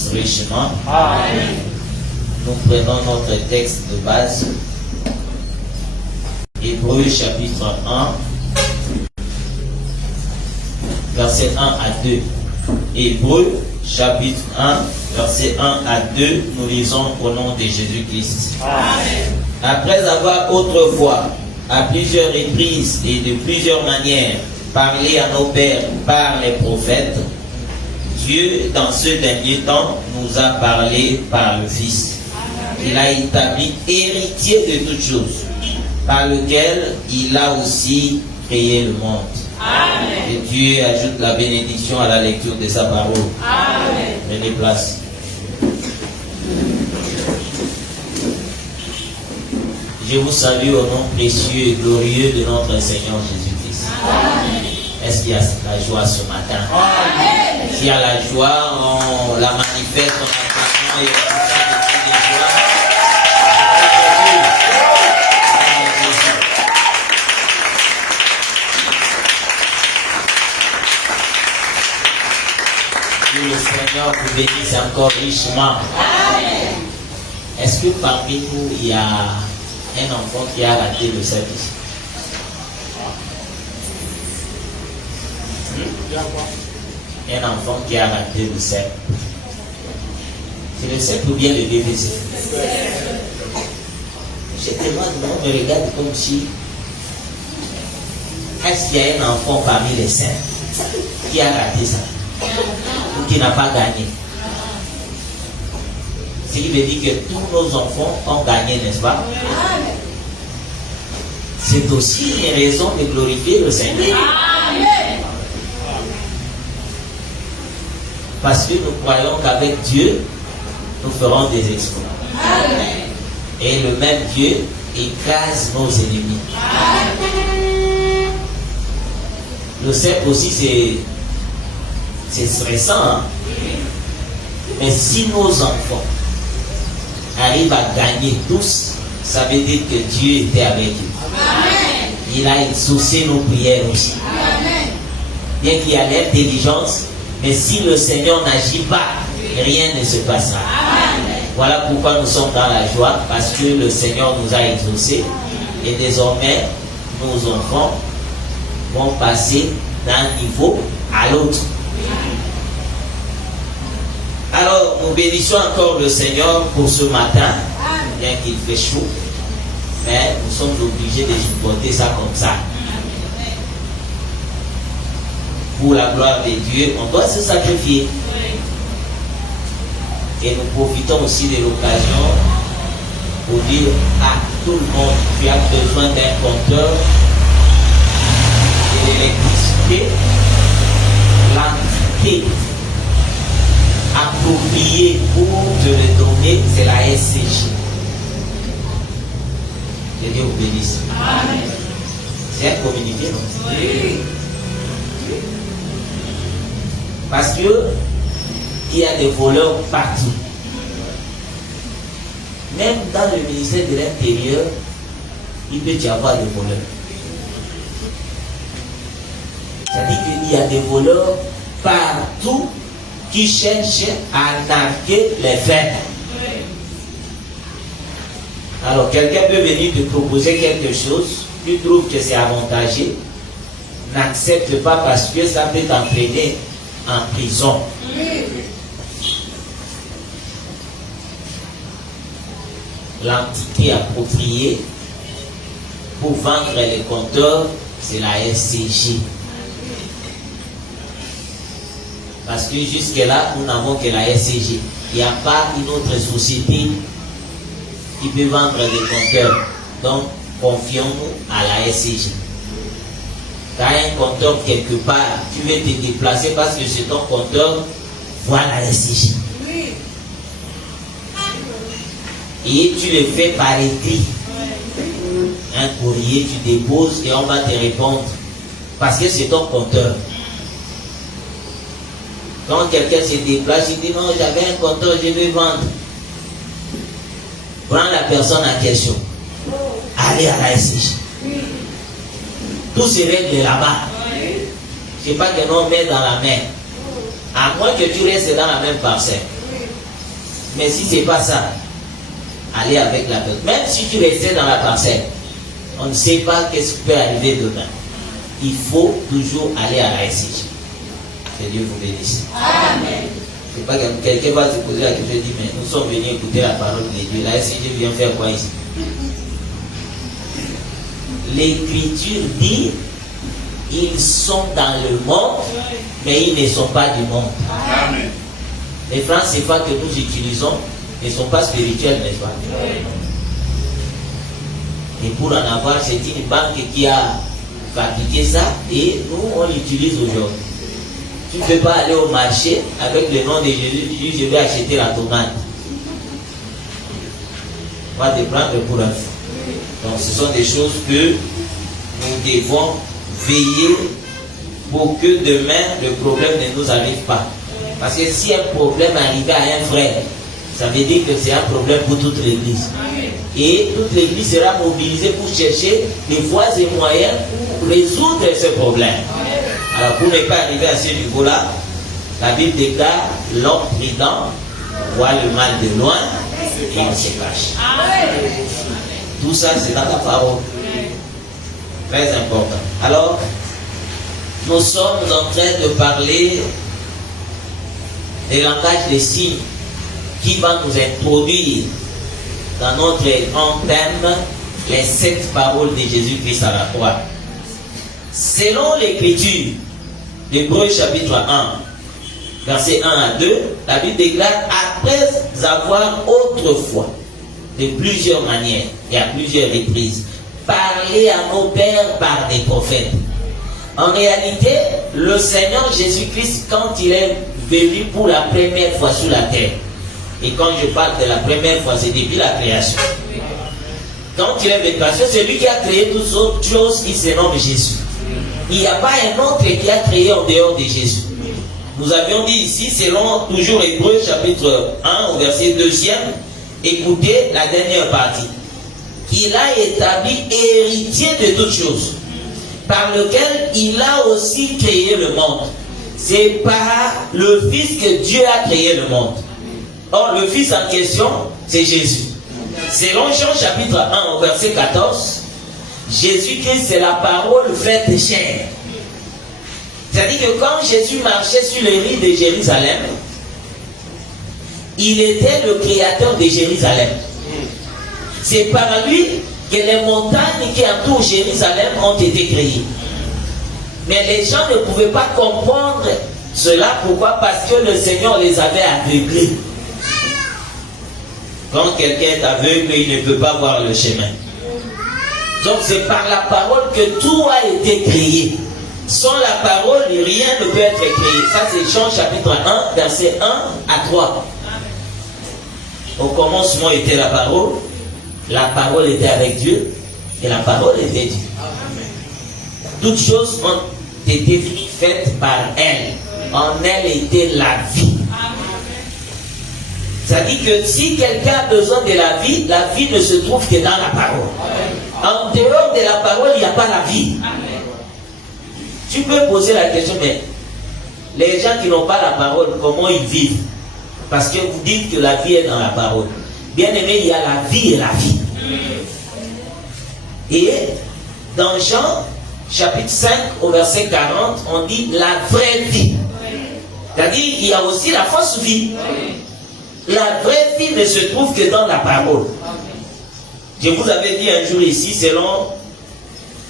bénisse richement. Amen. Nous prenons notre texte de base. Hébreux chapitre 1, verset 1 à 2. Hébreux chapitre 1, verset 1 à 2, nous lisons au nom de Jésus-Christ. Amen. Après avoir autrefois, à plusieurs reprises et de plusieurs manières, parlé à nos pères par les prophètes, Dieu, dans ce dernier temps, nous a parlé par le Fils. Il a établi héritier de toutes choses, par lequel il a aussi créé le monde. Amen. Et Dieu ajoute la bénédiction à la lecture de sa parole. Amen. Prenez place. Je vous salue au nom précieux et glorieux de notre Seigneur Jésus-Christ. Est-ce qu'il y a la joie ce matin? Amen. S'il y a la joie, on la manifeste, on la et on de joie. Que le Seigneur vous bénisse encore richement. Amen. Est-ce que parmi nous, il y a un enfant qui a raté le service? Un enfant qui a raté le CEP. C'est le CEP ou bien le DVC? Je te demande, on me regarde comme si. Est-ce qu'il y a un enfant parmi les saints qui a raté ça? Ou qui n'a pas gagné? Ce qui veut dire que tous nos enfants ont gagné, n'est-ce pas? C'est aussi une raison de glorifier le Seigneur. Amen. Parce que nous croyons qu'avec Dieu, nous ferons des exploits. Amen. Et le même Dieu écrase nos ennemis. Amen. Le CEP aussi, c'est stressant. Hein? Mais si nos enfants arrivent à gagner tous, ça veut dire que Dieu était avec eux. Amen. Il a exaucé nos prières aussi. Amen. Bien qu'il y a l'intelligence, mais si le Seigneur n'agit pas, rien ne se passera. Amen. Voilà pourquoi nous sommes dans la joie, parce que le Seigneur nous a exaucés. Et désormais, nos enfants vont passer d'un niveau à l'autre. Alors, nous bénissons encore le Seigneur pour ce matin, bien qu'il fait chaud, mais nous sommes obligés de supporter ça comme ça. Pour la gloire de Dieu, on doit se sacrifier. Et nous profitons aussi de l'occasion pour dire à tout le monde, tu as besoin d'un compteur de l'électricité, l'entité appropriée pour te le donner, c'est la SCJ. Que Dieu vous bénisse. Amen. C'est un communiqué, non? Oui. Parce que il y a des voleurs partout. Même dans le ministère de l'Intérieur, il peut y avoir des voleurs. C'est-à-dire qu'il y a des voleurs partout qui cherchent à narguer les faits. Alors, quelqu'un peut venir te proposer quelque chose, tu trouves que c'est avantageux, n'accepte pas parce que ça peut t'entraîner en prison. L'entité appropriée pour vendre les compteurs, c'est la SCJ. Parce que jusque-là, nous n'avons que la SCJ. Il n'y a pas une autre société qui peut vendre des compteurs. Donc, confions-nous à la SCJ. Tu as un compteur quelque part, tu veux te déplacer parce que c'est ton compteur, voilà la SCJ. Et tu le fais par écrit. Un courrier, tu déposes et on va te répondre. Parce que c'est ton compteur. Quand quelqu'un se déplace, il dit non, j'avais un compteur, je vais vendre. Prends la personne en question. Allez à la SCJ. Tout se règle là-bas. C'est pas que l'on met dans la main. À moins que tu restes dans la même parcelle. Mais si ce n'est pas ça, allez avec la peur. Même si tu restais dans la parcelle, on ne sait pas qu'est-ce qui peut arriver demain. Il faut toujours aller à la SCJ. Que Dieu vous bénisse. Amen. C'est pas que quelqu'un va se poser la question et dire, mais nous sommes venus écouter la parole de Dieu. La SCJ vient faire quoi ici? L'Écriture dit, ils sont dans le monde, mais ils ne sont pas du monde. Amen. Les francs CFA que nous utilisons ne sont pas spirituels, n'est-ce pas? Et pour en avoir, c'est une banque qui a fabriqué ça et nous, on l'utilise aujourd'hui. Tu ne peux pas aller au marché avec le nom de Jésus, je vais acheter la tomate. On va te prendre pour un fou. Donc ce sont des choses que nous devons veiller pour que demain le problème ne nous arrive pas. Parce que si un problème arrivait à un frère, ça veut dire que c'est un problème pour toute l'église. Et toute l'église sera mobilisée pour chercher les voies et moyens pour résoudre ce problème. Alors pour ne pas arriver à ce niveau-là, la Bible déclare l'homme prudent voit le mal de loin et il se cache. Tout ça, c'est dans la parole. Très important. Alors, nous sommes en train de parler des langages des signes qui va nous introduire dans notre grand thème, les 7 paroles de Jésus-Christ à la croix. Selon l'Écriture, d'Hébreux chapitre 1, versets 1 à 2, la Bible déclare, après avoir autrefois, de plusieurs manières et à plusieurs reprises, parlé à nos pères par des prophètes. En réalité, le Seigneur Jésus-Christ, quand il est venu pour la première fois sur la terre, et quand je parle de la première fois, c'est depuis la création. Quand il est venu, parce que c'est lui qui a créé toutes autres choses, il se nomme Jésus. Il n'y a pas un autre qui a créé en dehors de Jésus. Nous avions dit ici, selon toujours Hébreux chapitre 1 au verset 2e, écoutez la dernière partie. Qu'il a établi héritier de toutes choses, par lequel il a aussi créé le monde. C'est par le Fils que Dieu a créé le monde. Or, le Fils en question, c'est Jésus. Selon Jean chapitre 1 au verset 14, Jésus-Christ, c'est la parole faite chair. C'est-à-dire que quand Jésus marchait sur les rives de Jérusalem, il était le créateur de Jérusalem. C'est par lui que les montagnes qui entourent Jérusalem ont été créées. Mais les gens ne pouvaient pas comprendre cela. Pourquoi? Parce que le Seigneur les avait aveuglés. Quand quelqu'un est aveugle, il ne peut pas voir le chemin. Donc c'est par la parole que tout a été créé. Sans la parole, rien ne peut être créé. Ça c'est Jean chapitre 1, verset 1 à 3. Au commencement était la parole était avec Dieu, et la parole était Dieu. Toutes choses ont été faites par elle. En elle était la vie. C'est-à-dire que si quelqu'un a besoin de la vie ne se trouve que dans la parole. En dehors de la parole, il n'y a pas la vie. Tu peux poser la question, mais les gens qui n'ont pas la parole, comment ils vivent? Parce que vous dites que la vie est dans la parole. Bien aimé, il y a la vie et la vie. Et dans Jean, chapitre 5, au verset 40, on dit la vraie vie. C'est-à-dire, il y a aussi la fausse vie. La vraie vie ne se trouve que dans la parole. Je vous avais dit un jour ici, selon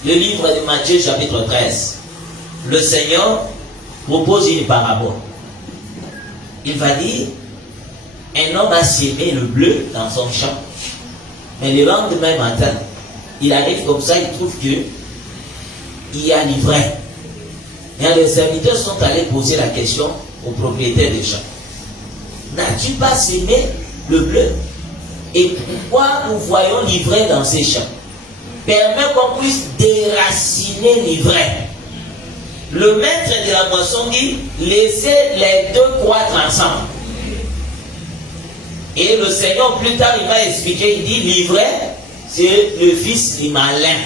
le livre de Matthieu, chapitre 13, le Seigneur propose une parabole. Il va dire, un homme a semé le bleu dans son champ, mais le lendemain matin, il arrive comme ça, il trouve que il y a l'ivraie. Et les serviteurs sont allés poser la question au propriétaire du champ. N'as-tu pas semé le bleu? Et pourquoi nous voyons l'ivraie dans ces champs? Permet qu'on puisse déraciner l'ivraie. Le maître de la moisson dit, laissez les deux croître ensemble. Et le Seigneur plus tard il va expliquer, il dit, l'ivraie, c'est le fils du malin.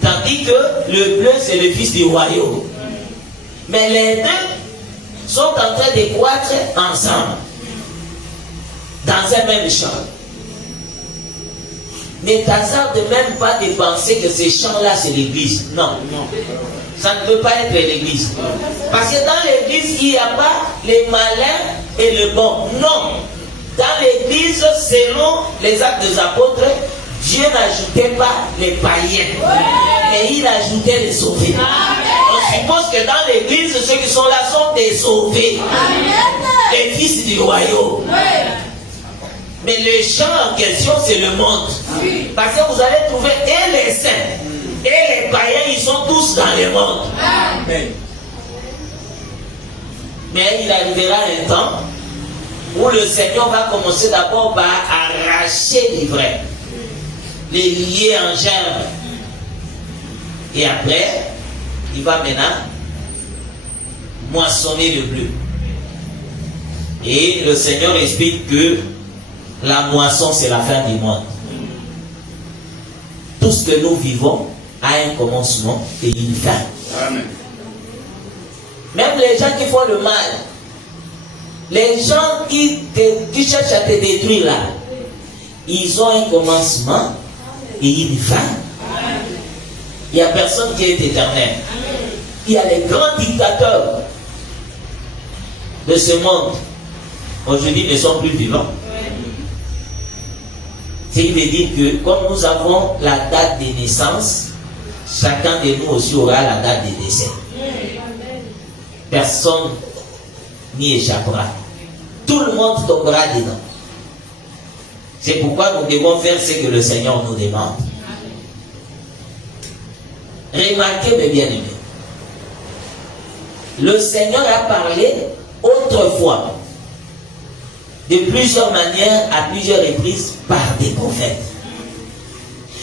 Tandis que le bleu, c'est le fils du royaume. Mais les deux sont en train de croître ensemble. dans un même champ. Ne t'hasarde même pas de penser que ces champs-là, c'est l'église. Non. Ça ne peut pas être l'église. Parce que dans l'église, il n'y a pas les malins et le bon. Non. Dans l'église, selon les actes des apôtres, Dieu n'ajoutait pas les païens, mais il ajoutait les sauvés. On suppose que dans l'église, ceux qui sont là sont des sauvés, les fils du royaume. Mais le champ en question, c'est le monde. Parce que vous allez trouver et les saints et les païens, ils sont tous dans le monde. Mais il arrivera un temps où le Seigneur va commencer d'abord par arracher les vrais, les lier en germe. Et après, il va maintenant moissonner le bleu. Et le Seigneur explique que la moisson, c'est la fin du monde. Tout ce que nous vivons a un commencement et une fin. Amen. Même les gens qui font le mal, les gens qui cherchent à te détruire là, ils ont un commencement et une fin. Il n'y a personne qui est éternel. Il y a les grands dictateurs de ce monde. Aujourd'hui, ils ne sont plus vivants. C'est veut dire que comme nous avons la date de naissance, chacun de nous aussi aura la date de décès. Personne n'y échappera. Tout le monde tombera dedans. C'est pourquoi nous devons faire ce que le Seigneur nous demande. Remarquez mes bien-aimés. Le Seigneur a parlé autrefois de plusieurs manières, à plusieurs reprises, par des prophètes.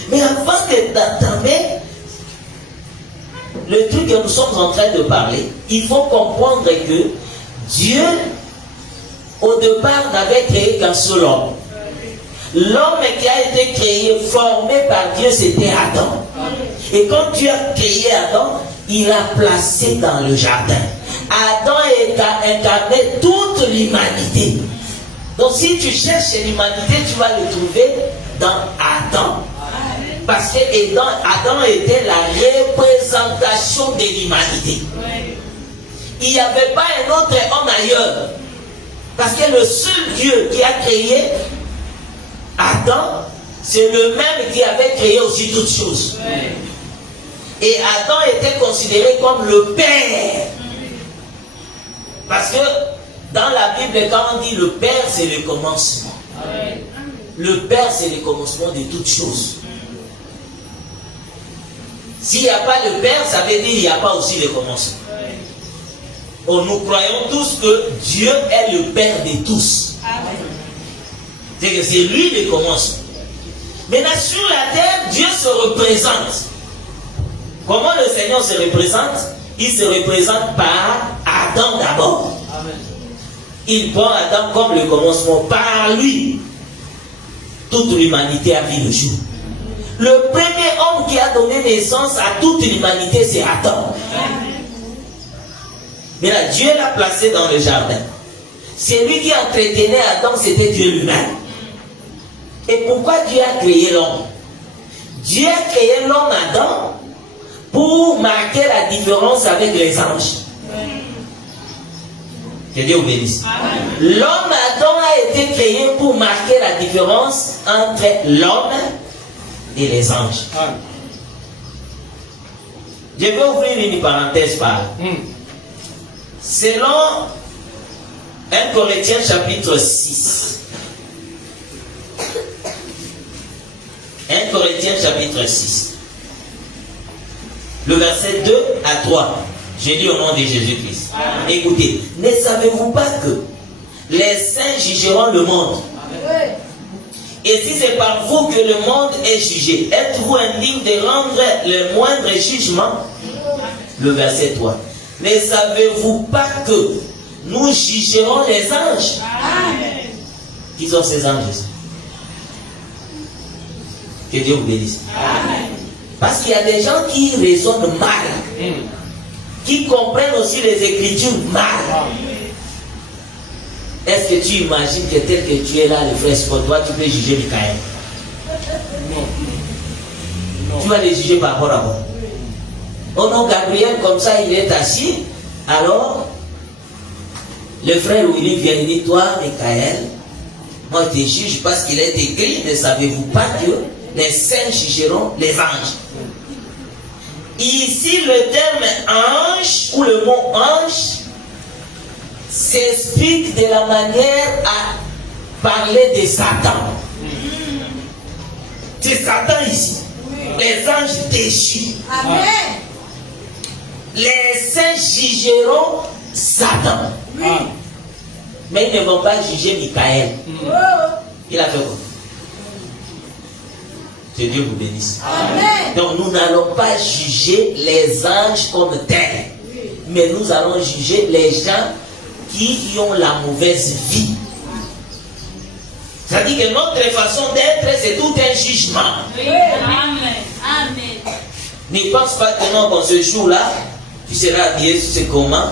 Mais avant d'entamer le truc que nous sommes en train de parler, il faut comprendre que Dieu, au départ, n'avait créé qu'un seul homme. L'homme qui a été créé, formé par Dieu, c'était Adam. Et quand Dieu a créé Adam, il l'a placé dans le jardin. Adam a incarné toute l'humanité. Donc si tu cherches l'humanité, tu vas le trouver dans Adam. Parce que Adam était la représentation de l'humanité. Il n'y avait pas un autre homme ailleurs. Parce que le seul Dieu qui a créé Adam, c'est le même qui avait créé aussi toutes choses. Et Adam était considéré comme le Père. Parce que dans la Bible, quand on dit le Père, c'est le commencement. Le Père, c'est le commencement de toutes choses. S'il n'y a pas le Père, ça veut dire qu'il n'y a pas aussi le commencement. Oh, nous croyons tous que Dieu est le Père de tous. C'est que c'est lui le commencement. Maintenant, sur la terre, Dieu se représente. Comment le Seigneur se représente? Il se représente par Adam d'abord. Il prend Adam comme le commencement. Par lui, toute l'humanité a vu le jour. Le premier homme qui a donné naissance à toute l'humanité, c'est Adam. Mais là, Dieu l'a placé dans le jardin. C'est lui qui entretenait Adam, c'était Dieu lui-même. Et pourquoi Dieu a créé l'homme? Dieu a créé l'homme Adam pour marquer la différence avec les anges. Que Dieu vous bénisse. L'homme Adam a été créé pour marquer la différence entre l'homme et les anges. Je vais ouvrir une parenthèse par là. Selon 1 Corinthiens chapitre 6. 1 Corinthiens chapitre 6. Le verset 2 à 3. Je lis au nom de Jésus-Christ. Écoutez, ne savez-vous pas que les saints jugeront le monde? Et si c'est par vous que le monde est jugé, êtes-vous indigne de rendre le moindre jugement? Le verset 3. Ne savez-vous pas que nous jugerons les anges? Qui sont ces anges? Que Dieu vous bénisse. Parce qu'il y a des gens qui raisonnent mal, qui comprennent aussi les Écritures mal. Est-ce que tu imagines que tel que tu es là, le frère Scott, toi tu peux juger Michael? Non. Tu vas les juger par rapport à quoi? Oh non, Gabriel, comme ça, il est assis. Alors, le frère Willy vient et dit, toi, Michael, moi je te juge parce qu'il est écrit, ne savez-vous pas que les saints jugeront les anges? Ici, le terme ange, ou le mot ange, s'explique de la manière à parler de Satan. C'est Satan ici. Les anges déchus. Amen. Les saints jugeront Satan. Oui. Mais ils ne vont pas juger Michael. Il a fait quoi? Que Dieu vous bénisse. Amen. Donc nous n'allons pas juger les anges comme tels. Mais nous allons juger les gens qui ont la mauvaise vie. Ça dit que notre façon d'être, c'est tout un jugement. Oui. Amen. Amen. Ne pense pas que non, dans ce jour-là, tu seras habillé, tu sais comment.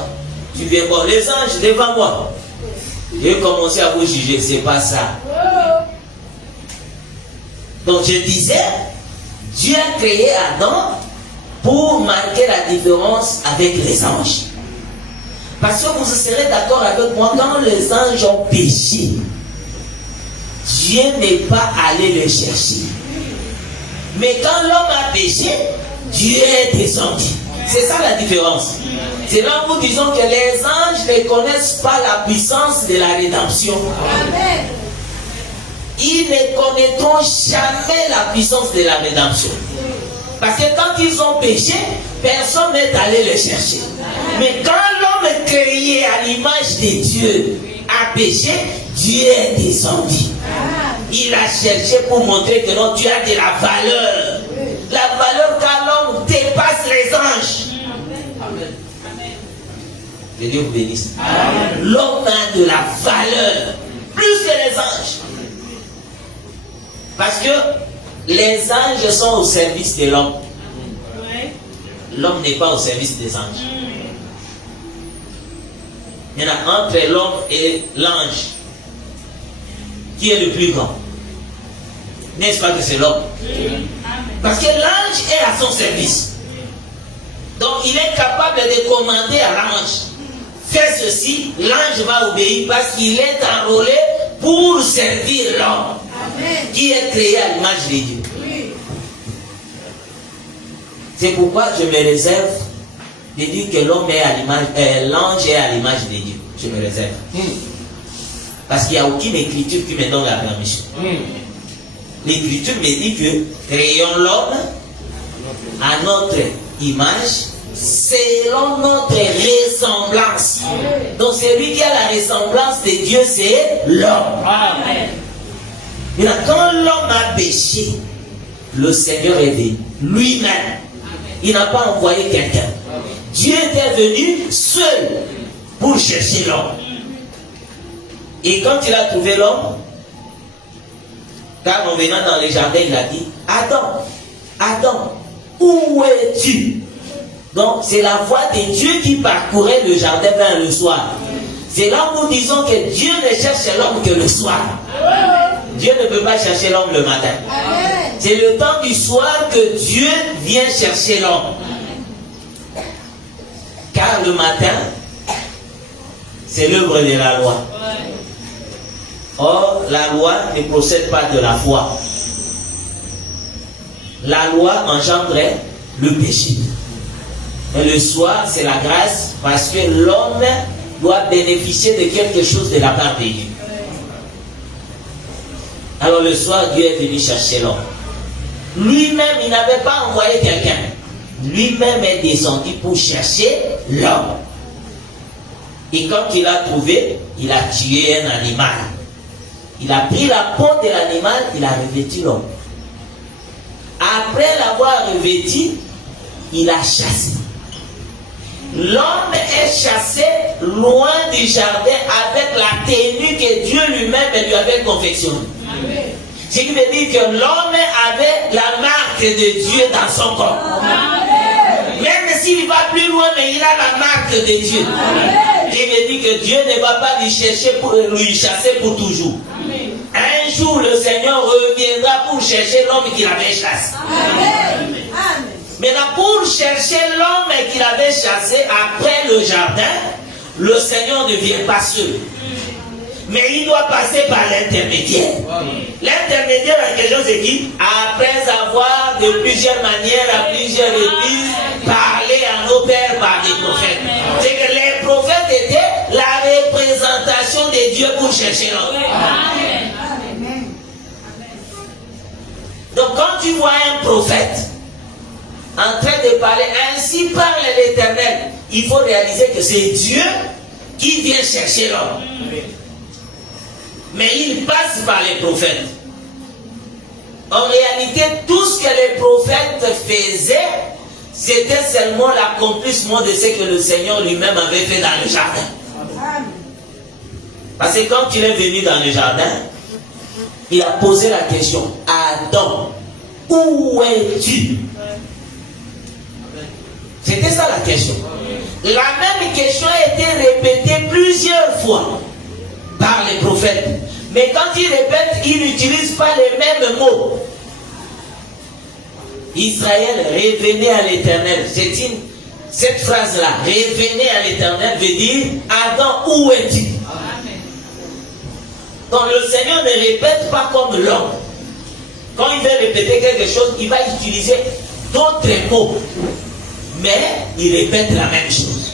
Tu viens voir les anges devant moi. Je vais commencer à vous juger, c'est pas ça. Donc je disais, Dieu a créé Adam pour marquer la différence avec les anges. Parce que vous serez d'accord avec moi, quand les anges ont péché, Dieu n'est pas allé les chercher. Mais quand l'homme a péché, Dieu est descendu. C'est ça la différence. C'est là où nous disons que les anges ne connaissent pas la puissance de la rédemption. Amen. Ils ne connaîtront jamais la puissance de la rédemption. Parce que quand ils ont péché, personne n'est allé les chercher. Mais quand l'homme créé à l'image de Dieu a péché, Dieu est descendu. Il a cherché pour montrer que non, tu as de la valeur. La valeur car l'homme dépasse les anges. Que Dieu vous bénisse. L'homme a de la valeur plus que les anges. Parce que les anges sont au service de l'homme. L'homme n'est pas au service des anges. Il y en a entre l'homme et l'ange. Qui est le plus grand? N'est-ce pas que c'est l'homme? Parce que l'ange est à son service. Donc il est capable de commander à l'ange. Fais ceci, l'ange va obéir parce qu'il est enrôlé pour servir l'homme. Qui est créé à l'image de Dieu. C'est pourquoi je me réserve de dire que l'homme est à l'image, l'ange est à l'image de Dieu. Je me réserve. Parce qu'il n'y a aucune écriture qui me donne la permission. L'écriture me dit que créons l'homme à notre image, selon notre ressemblance. Donc celui qui a la ressemblance de Dieu, c'est l'homme. Maintenant, quand l'homme a péché, le Seigneur est venu lui-même. Il n'a pas envoyé quelqu'un. Dieu était venu seul pour chercher l'homme. Et quand il a trouvé l'homme, car en venant dans le jardin, il a dit, Adam, Adam, où es-tu? Donc c'est la voix de Dieu qui parcourait le jardin vers le soir. C'est là où nous disons que Dieu ne cherche l'homme que le soir. Dieu ne peut pas chercher l'homme le matin. C'est le temps du soir que Dieu vient chercher l'homme. Car le matin, c'est l'œuvre de la loi. Or, la loi ne procède pas de la foi. La loi engendrait le péché. Et le soir, c'est la grâce parce que l'homme doit bénéficier de quelque chose de la part de Dieu. Alors le soir, Dieu est venu chercher l'homme. Lui-même, il n'avait pas envoyé quelqu'un. Lui-même est descendu pour chercher l'homme. Et quand il a trouvé, il a tué un animal. Il a pris la peau de l'animal, il a revêtu l'homme. Après l'avoir revêtu, il a chassé. L'homme est chassé loin du jardin avec la tenue que Dieu lui-même lui avait confectionnée. Ce qui veut dire que l'homme avait la marque de Dieu dans son corps. Même s'il va plus loin, mais il a la marque de Dieu. Il me dit que Dieu ne va pas lui chasser pour toujours. Amen. Un jour, le Seigneur reviendra pour chercher l'homme qu'il avait chassé. Amen. Amen. Maintenant, pour chercher l'homme qu'il avait chassé après le jardin, le Seigneur ne vient pas seul. Mais il doit passer par l'intermédiaire. L'intermédiaire en question, c'est qui? Après avoir de plusieurs manières, à plusieurs reprises, parlé à nos pères par les prophètes. C'est que les prophètes étaient la représentation de Dieu pour chercher l'homme. Donc quand tu vois un prophète en train de parler, ainsi parle l'Éternel, il faut réaliser que c'est Dieu qui vient chercher l'homme. Mais il passe par les prophètes. En réalité, tout ce que les prophètes faisaient, c'était seulement l'accomplissement de ce que le Seigneur lui-même avait fait dans le jardin. Parce que quand il est venu dans le jardin, il a posé la question: Adam, où es-tu? C'était ça la question. La même question a été répétée plusieurs fois par les prophètes. Mais quand il répète, il n'utilise pas les mêmes mots. Israël, revenez à l'Éternel. Cette phrase-là, revenez à l'Éternel, veut dire Adam, où es-tu? Donc le Seigneur ne répète pas comme l'homme. Quand il veut répéter quelque chose, il va utiliser d'autres mots. Mais il répète la même chose.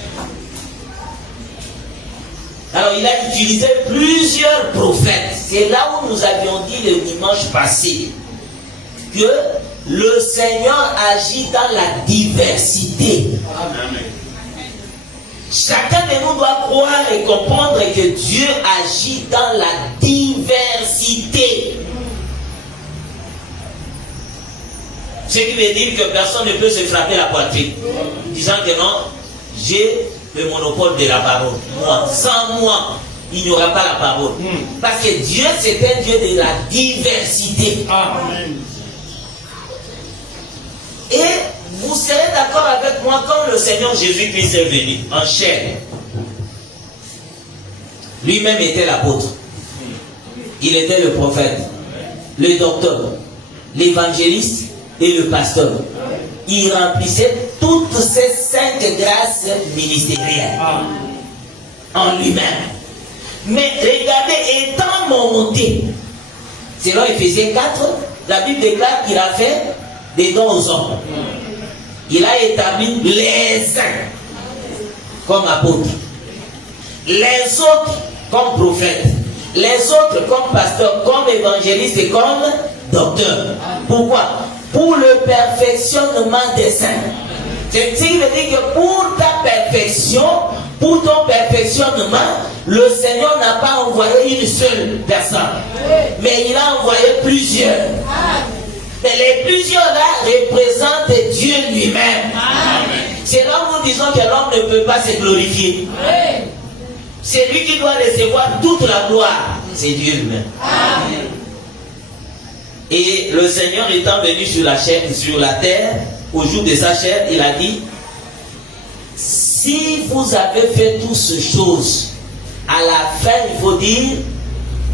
Alors il a utilisé plusieurs prophètes. C'est là où nous avions dit le dimanche passé que le Seigneur agit dans la diversité. Amen. Chacun de nous doit croire et comprendre que Dieu agit dans la diversité. Ce qui veut dire que personne ne peut se frapper la poitrine disant que non, j'ai le monopole de la parole. Moi, sans moi, il n'y aura pas la parole. Parce que Dieu, c'est un Dieu de la diversité. Amen. Et vous serez d'accord avec moi, quand le Seigneur Jésus-Christ est venu en chair, lui-même était l'apôtre. Il était le prophète, le docteur, l'évangéliste et le pasteur. Il remplissait toutes ces 5 grâces ministérielles en lui-même. Mais regardez, étant monté, selon Éphésiens 4, la Bible déclare qu'il a fait des dons aux hommes. Il a établi les uns comme apôtres, les autres comme prophètes, les autres comme pasteurs, comme évangélistes et comme docteurs. Pourquoi? Pour le perfectionnement des saints. C'est-à-dire que pour ta perfection, pour ton perfectionnement, le Seigneur n'a pas envoyé une seule personne, mais il a envoyé plusieurs. Mais les plusieurs là représentent Dieu lui-même. C'est là où nous disons que l'homme ne peut pas se glorifier. C'est lui qui doit recevoir toute la gloire. C'est Dieu lui-même. Et le Seigneur étant venu sur la terre, au jour de sa chair, il a dit: si vous avez fait toutes ces choses, à la fin, il faut dire,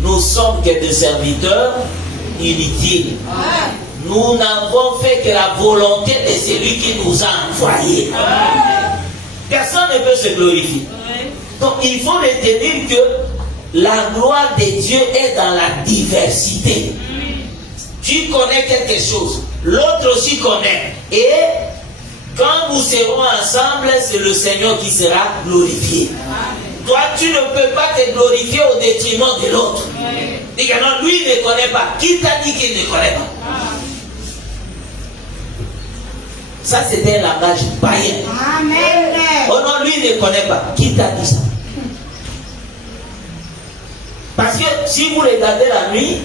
nous sommes que des serviteurs inutiles. Nous n'avons fait que la volonté de celui qui nous a envoyés. Personne ne peut se glorifier. Donc il faut retenir que la gloire de Dieu est dans la diversité. Tu connais quelque chose, l'autre aussi connaît. Et quand nous serons ensemble, c'est le Seigneur qui sera glorifié. Toi, tu ne peux pas te glorifier au détriment de l'autre. Dis que non, lui il ne connaît pas. Qui t'a dit qu'il ne connaît pas? Ça, c'était un langage païen. Amen. Oh non, lui il ne connaît pas. Qui t'a dit ça? Parce que si vous regardez la nuit,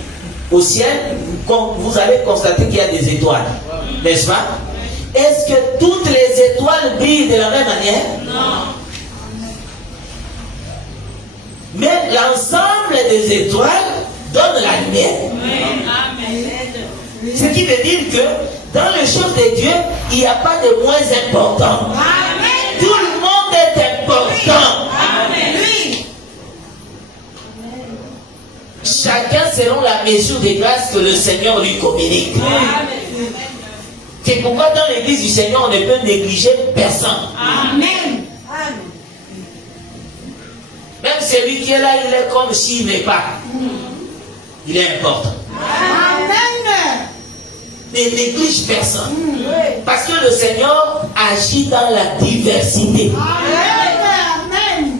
au ciel, vous allez constater qu'il y a des étoiles. N'est-ce pas? Est-ce que toutes les étoiles brillent de la même manière? Non. Mais l'ensemble des étoiles donne la lumière. Amen. Ce qui veut dire que dans les choses de Dieu, il n'y a pas de moins important. Amen. Tout le monde est important. Amen. Chacun selon la mesure des grâces que le Seigneur lui communique. C'est pourquoi dans l'église du Seigneur, on ne peut négliger personne. Amen. Même celui qui est là, il est comme s'il n'est pas. Il est important. Amen. Ne néglige personne. Parce que le Seigneur agit dans la diversité. Amen.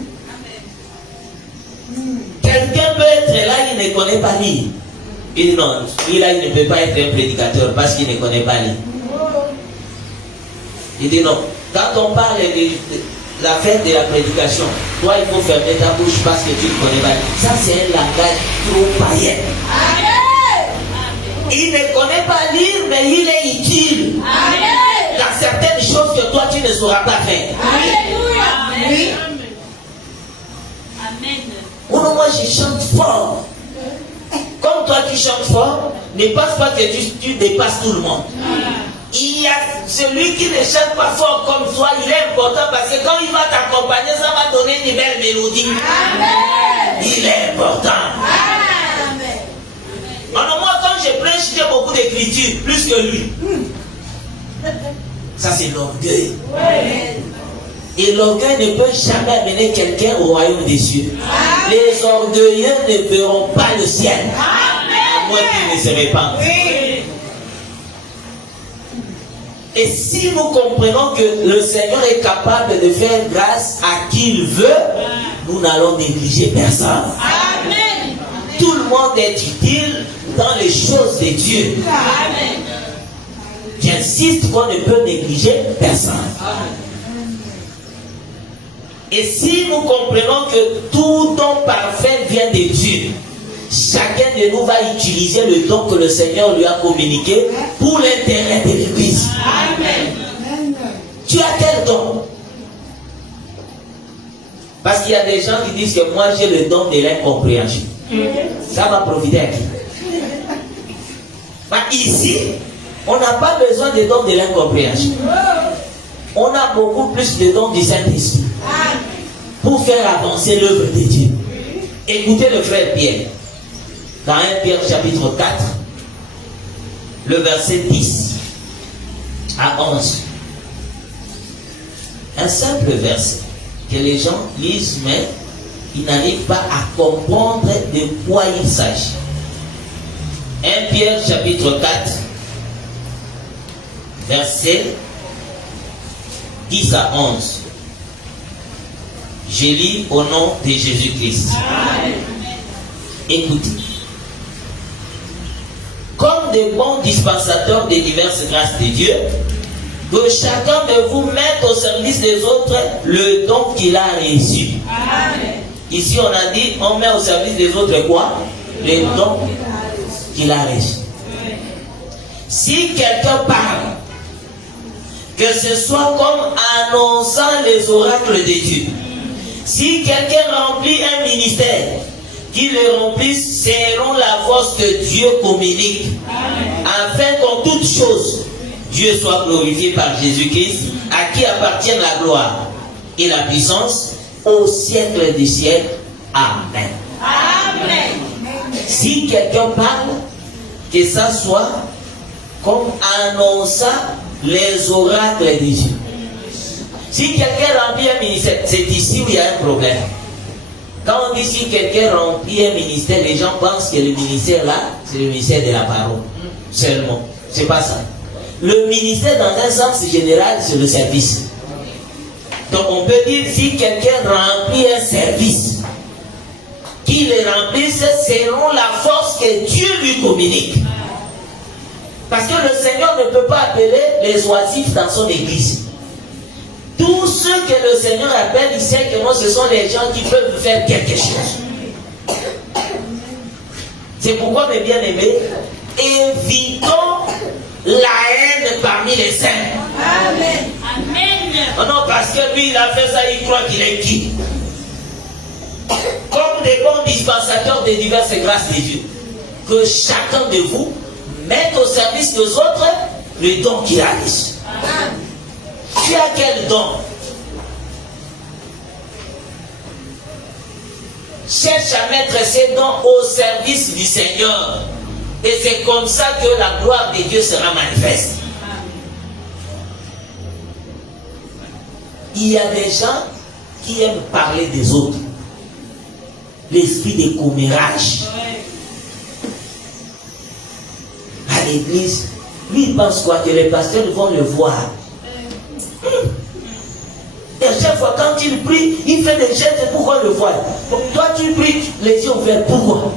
Quelqu'un peut être là, il ne connaît pas lire. Il dit non, lui là, il ne peut pas être un prédicateur parce qu'il ne connaît pas lire. Il dit non. Quand on parle de la fête de la prédication, toi il faut fermer ta bouche parce que tu ne connais pas lire. Ça c'est un langage trop païen. Il ne connaît pas lire, mais il est utile. Dans certaines choses que toi tu ne sauras pas faire. Alléluia. Oui. Amen. Oh, moi je chante fort. Comme toi tu chantes fort, ne pense pas que tu dépasses tout le monde. Il y a celui qui ne chante pas fort comme toi, il est important parce que quand il va t'accompagner, ça va donner une belle mélodie. Amen. Il est important. Amen. Alors moi quand je prêche, j'ai beaucoup d'écriture, plus que lui. Ça c'est l'orgueil. Et l'orgueil ne peut jamais amener quelqu'un au royaume des cieux. Les orgueilleux ne verront pas le ciel. À moins qu'ils ne se répandent. Et si nous comprenons que le Seigneur est capable de faire grâce à qui il veut, nous n'allons négliger personne. Amen. Tout le monde est utile dans les choses de Dieu. Amen. J'insiste qu'on ne peut négliger personne. Et si nous comprenons que tout don parfait vient de Dieu, chacun de nous va utiliser le don que le Seigneur lui a communiqué pour l'intérêt de l'Église. Amen. Tu as quel don? Parce qu'il y a des gens qui disent que moi j'ai le don de l'incompréhension. Ça va profiter à qui? Ici, on n'a pas besoin de don de l'incompréhension. On a beaucoup plus de dons du Saint-Esprit pour faire avancer l'œuvre de Dieu. Écoutez le frère Pierre. Dans 1 Pierre chapitre 4, le verset 10 à 11. Un simple verset que les gens lisent, mais ils n'arrivent pas à comprendre de quoi il s'agit. 1 Pierre chapitre 4, verset 10 à 11. Je lis au nom de Jésus-Christ. Écoutez. Comme de bons dispensateurs des diverses grâces de Dieu, que chacun de vous mette au service des autres le don qu'il a reçu. Amen. Ici on a dit, on met au service des autres quoi? Le don qu'il a reçu. Si quelqu'un parle, que ce soit comme annonçant les oracles de Dieu. Si quelqu'un remplit un ministère, qu'il le remplisse selon la force que Dieu communique. Amen. Afin qu'en toutes choses, Dieu soit glorifié par Jésus-Christ, à qui appartiennent la gloire et la puissance au siècle des siècles. Amen. Amen. Si quelqu'un parle, que ça soit comme annonçant les oracles de Dieu. Si quelqu'un remplit un ministère, c'est ici où il y a un problème. Quand on dit si quelqu'un remplit un ministère, les gens pensent que le ministère là, c'est le ministère de la parole. Seulement. C'est pas ça. Le ministère dans un sens général, c'est le service. Donc on peut dire si quelqu'un remplit un service, qu'il le remplisse selon la force que Dieu lui communique. Parce que le Seigneur ne peut pas appeler les oisifs dans son église. Tous ceux que le Seigneur appelle, il sait que moi, ce sont les gens qui peuvent faire quelque chose. C'est pourquoi, mes bien-aimés, évitons la haine parmi les saints. Amen. Amen. Non, parce que lui, il a fait ça, il croit qu'il est qui? Comme des bons dispensateurs des diverses grâces de Dieu. Que chacun de vous mette au service des autres le don qu'il a reçu. Tu as quel don? cherche à mettre ses dons au service du Seigneur. Et c'est comme ça que la gloire de Dieu sera manifeste. Il y a des gens qui aiment parler des autres. L'esprit de commérage. À l'église, lui il pense quoi? Que les pasteurs vont le voir. Et à chaque fois quand il prie, il fait des gestes pour qu'on le voie. Toi tu pries, les yeux ouverts, pourquoi?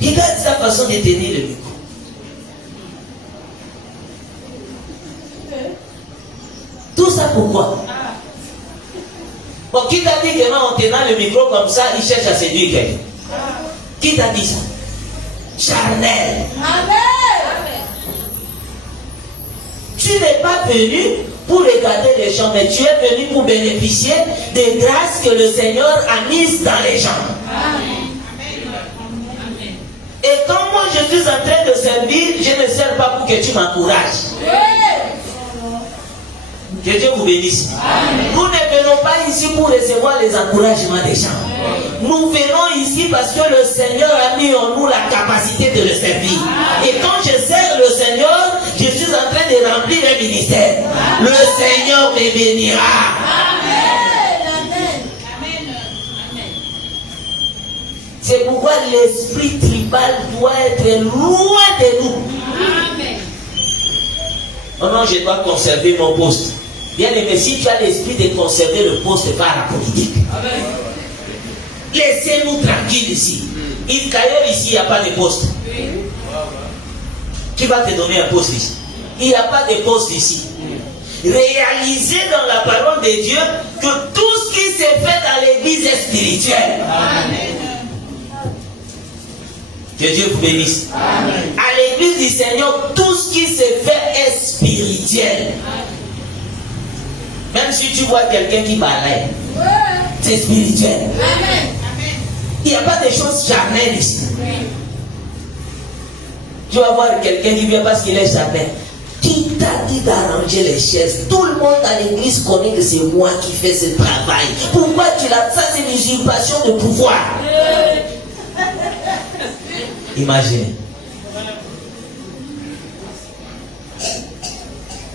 Il a sa façon de tenir le micro. Tout ça pourquoi? Bon, qui t'a dit que non, en tenant le micro comme ça, il cherche à séduire quelqu'un? Qui t'a dit ça? Charnel. Amen. Tu n'es pas venu pour regarder les gens, mais tu es venu pour bénéficier des grâces que le Seigneur a mises dans les gens. Amen. Et quand moi je suis en train de servir, je ne sers pas pour que tu m'encourages. Que Dieu vous bénisse. Amen. Nous ne venons pas ici pour recevoir les encouragements des gens. Amen. Nous venons ici parce que le Seigneur a mis en nous la capacité de le servir. Amen. Et quand je sers le Seigneur, je suis en train de remplir un ministère. Amen. Le Seigneur me bénira. Amen. Amen. C'est pourquoi l'esprit tribal doit être loin de nous. Amen. Oh non, je dois conserver mon poste. Bien aimé, si tu as l'esprit de conserver le poste, va à la politique. Amen. Laissez-nous tranquilles ici. D'ailleurs, ici, il n'y a pas de poste. Oui. Qui va te donner un poste ici? Il n'y a pas de poste ici. Réalisez dans la parole de Dieu que tout ce qui s'est fait dans l'église est spirituel. Amen. Que Dieu vous bénisse. Amen. À l'église du Seigneur, tout ce qui s'est fait est spirituel. Amen. Même si tu vois quelqu'un qui parlait, c'est spirituel. Amen. Il n'y a pas de choses charnelles ici. Tu vas voir quelqu'un qui vient parce qu'il est charnel. Qui t'a dit d'arranger les chaises? Tout le monde à l'église connaît que c'est moi qui fais ce travail. Pourquoi tu l'as? Ça, c'est l'usurpation de pouvoir. Imaginez.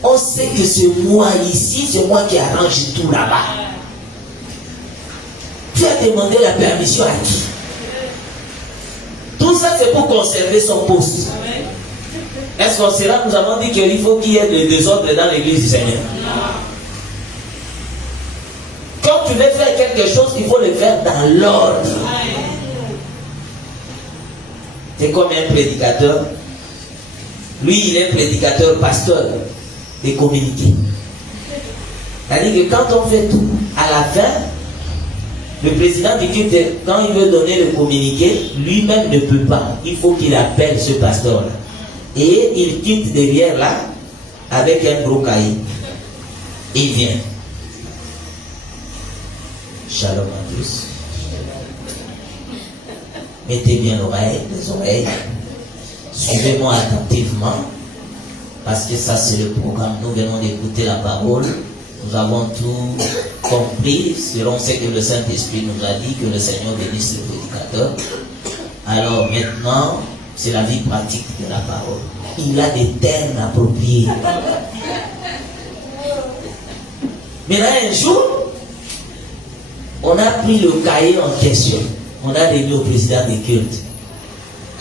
On sait que c'est moi ici, c'est moi qui arrange tout là-bas. Tu as demandé la permission à qui? Tout ça, c'est pour conserver son poste. Est-ce qu'on sera? Nous avons dit qu'il faut qu'il y ait des désordres dans l'église du Seigneur. Quand tu veux faire quelque chose, il faut le faire dans l'ordre. C'est comme un prédicateur. Lui, il est prédicateur, pasteur, de communiquer. C'est-à-dire que quand on fait tout, à la fin, le président du culte, quand il veut donner le communiqué, lui-même ne peut pas. Il faut qu'il appelle ce pasteur-là. Et il quitte derrière là, avec un gros cahier. Il vient. Shalom à tous. Mettez bien les oreilles. Suivez-moi attentivement. Parce que ça c'est le programme. Nous venons d'écouter la parole. Nous avons tout compris selon ce que le Saint-Esprit nous a dit, que le Seigneur bénisse le prédicateur. Alors maintenant, c'est la vie pratique de la parole. Il a des termes appropriés. Maintenant un jour, on a pris le cahier en question. On a remis au président des cultes.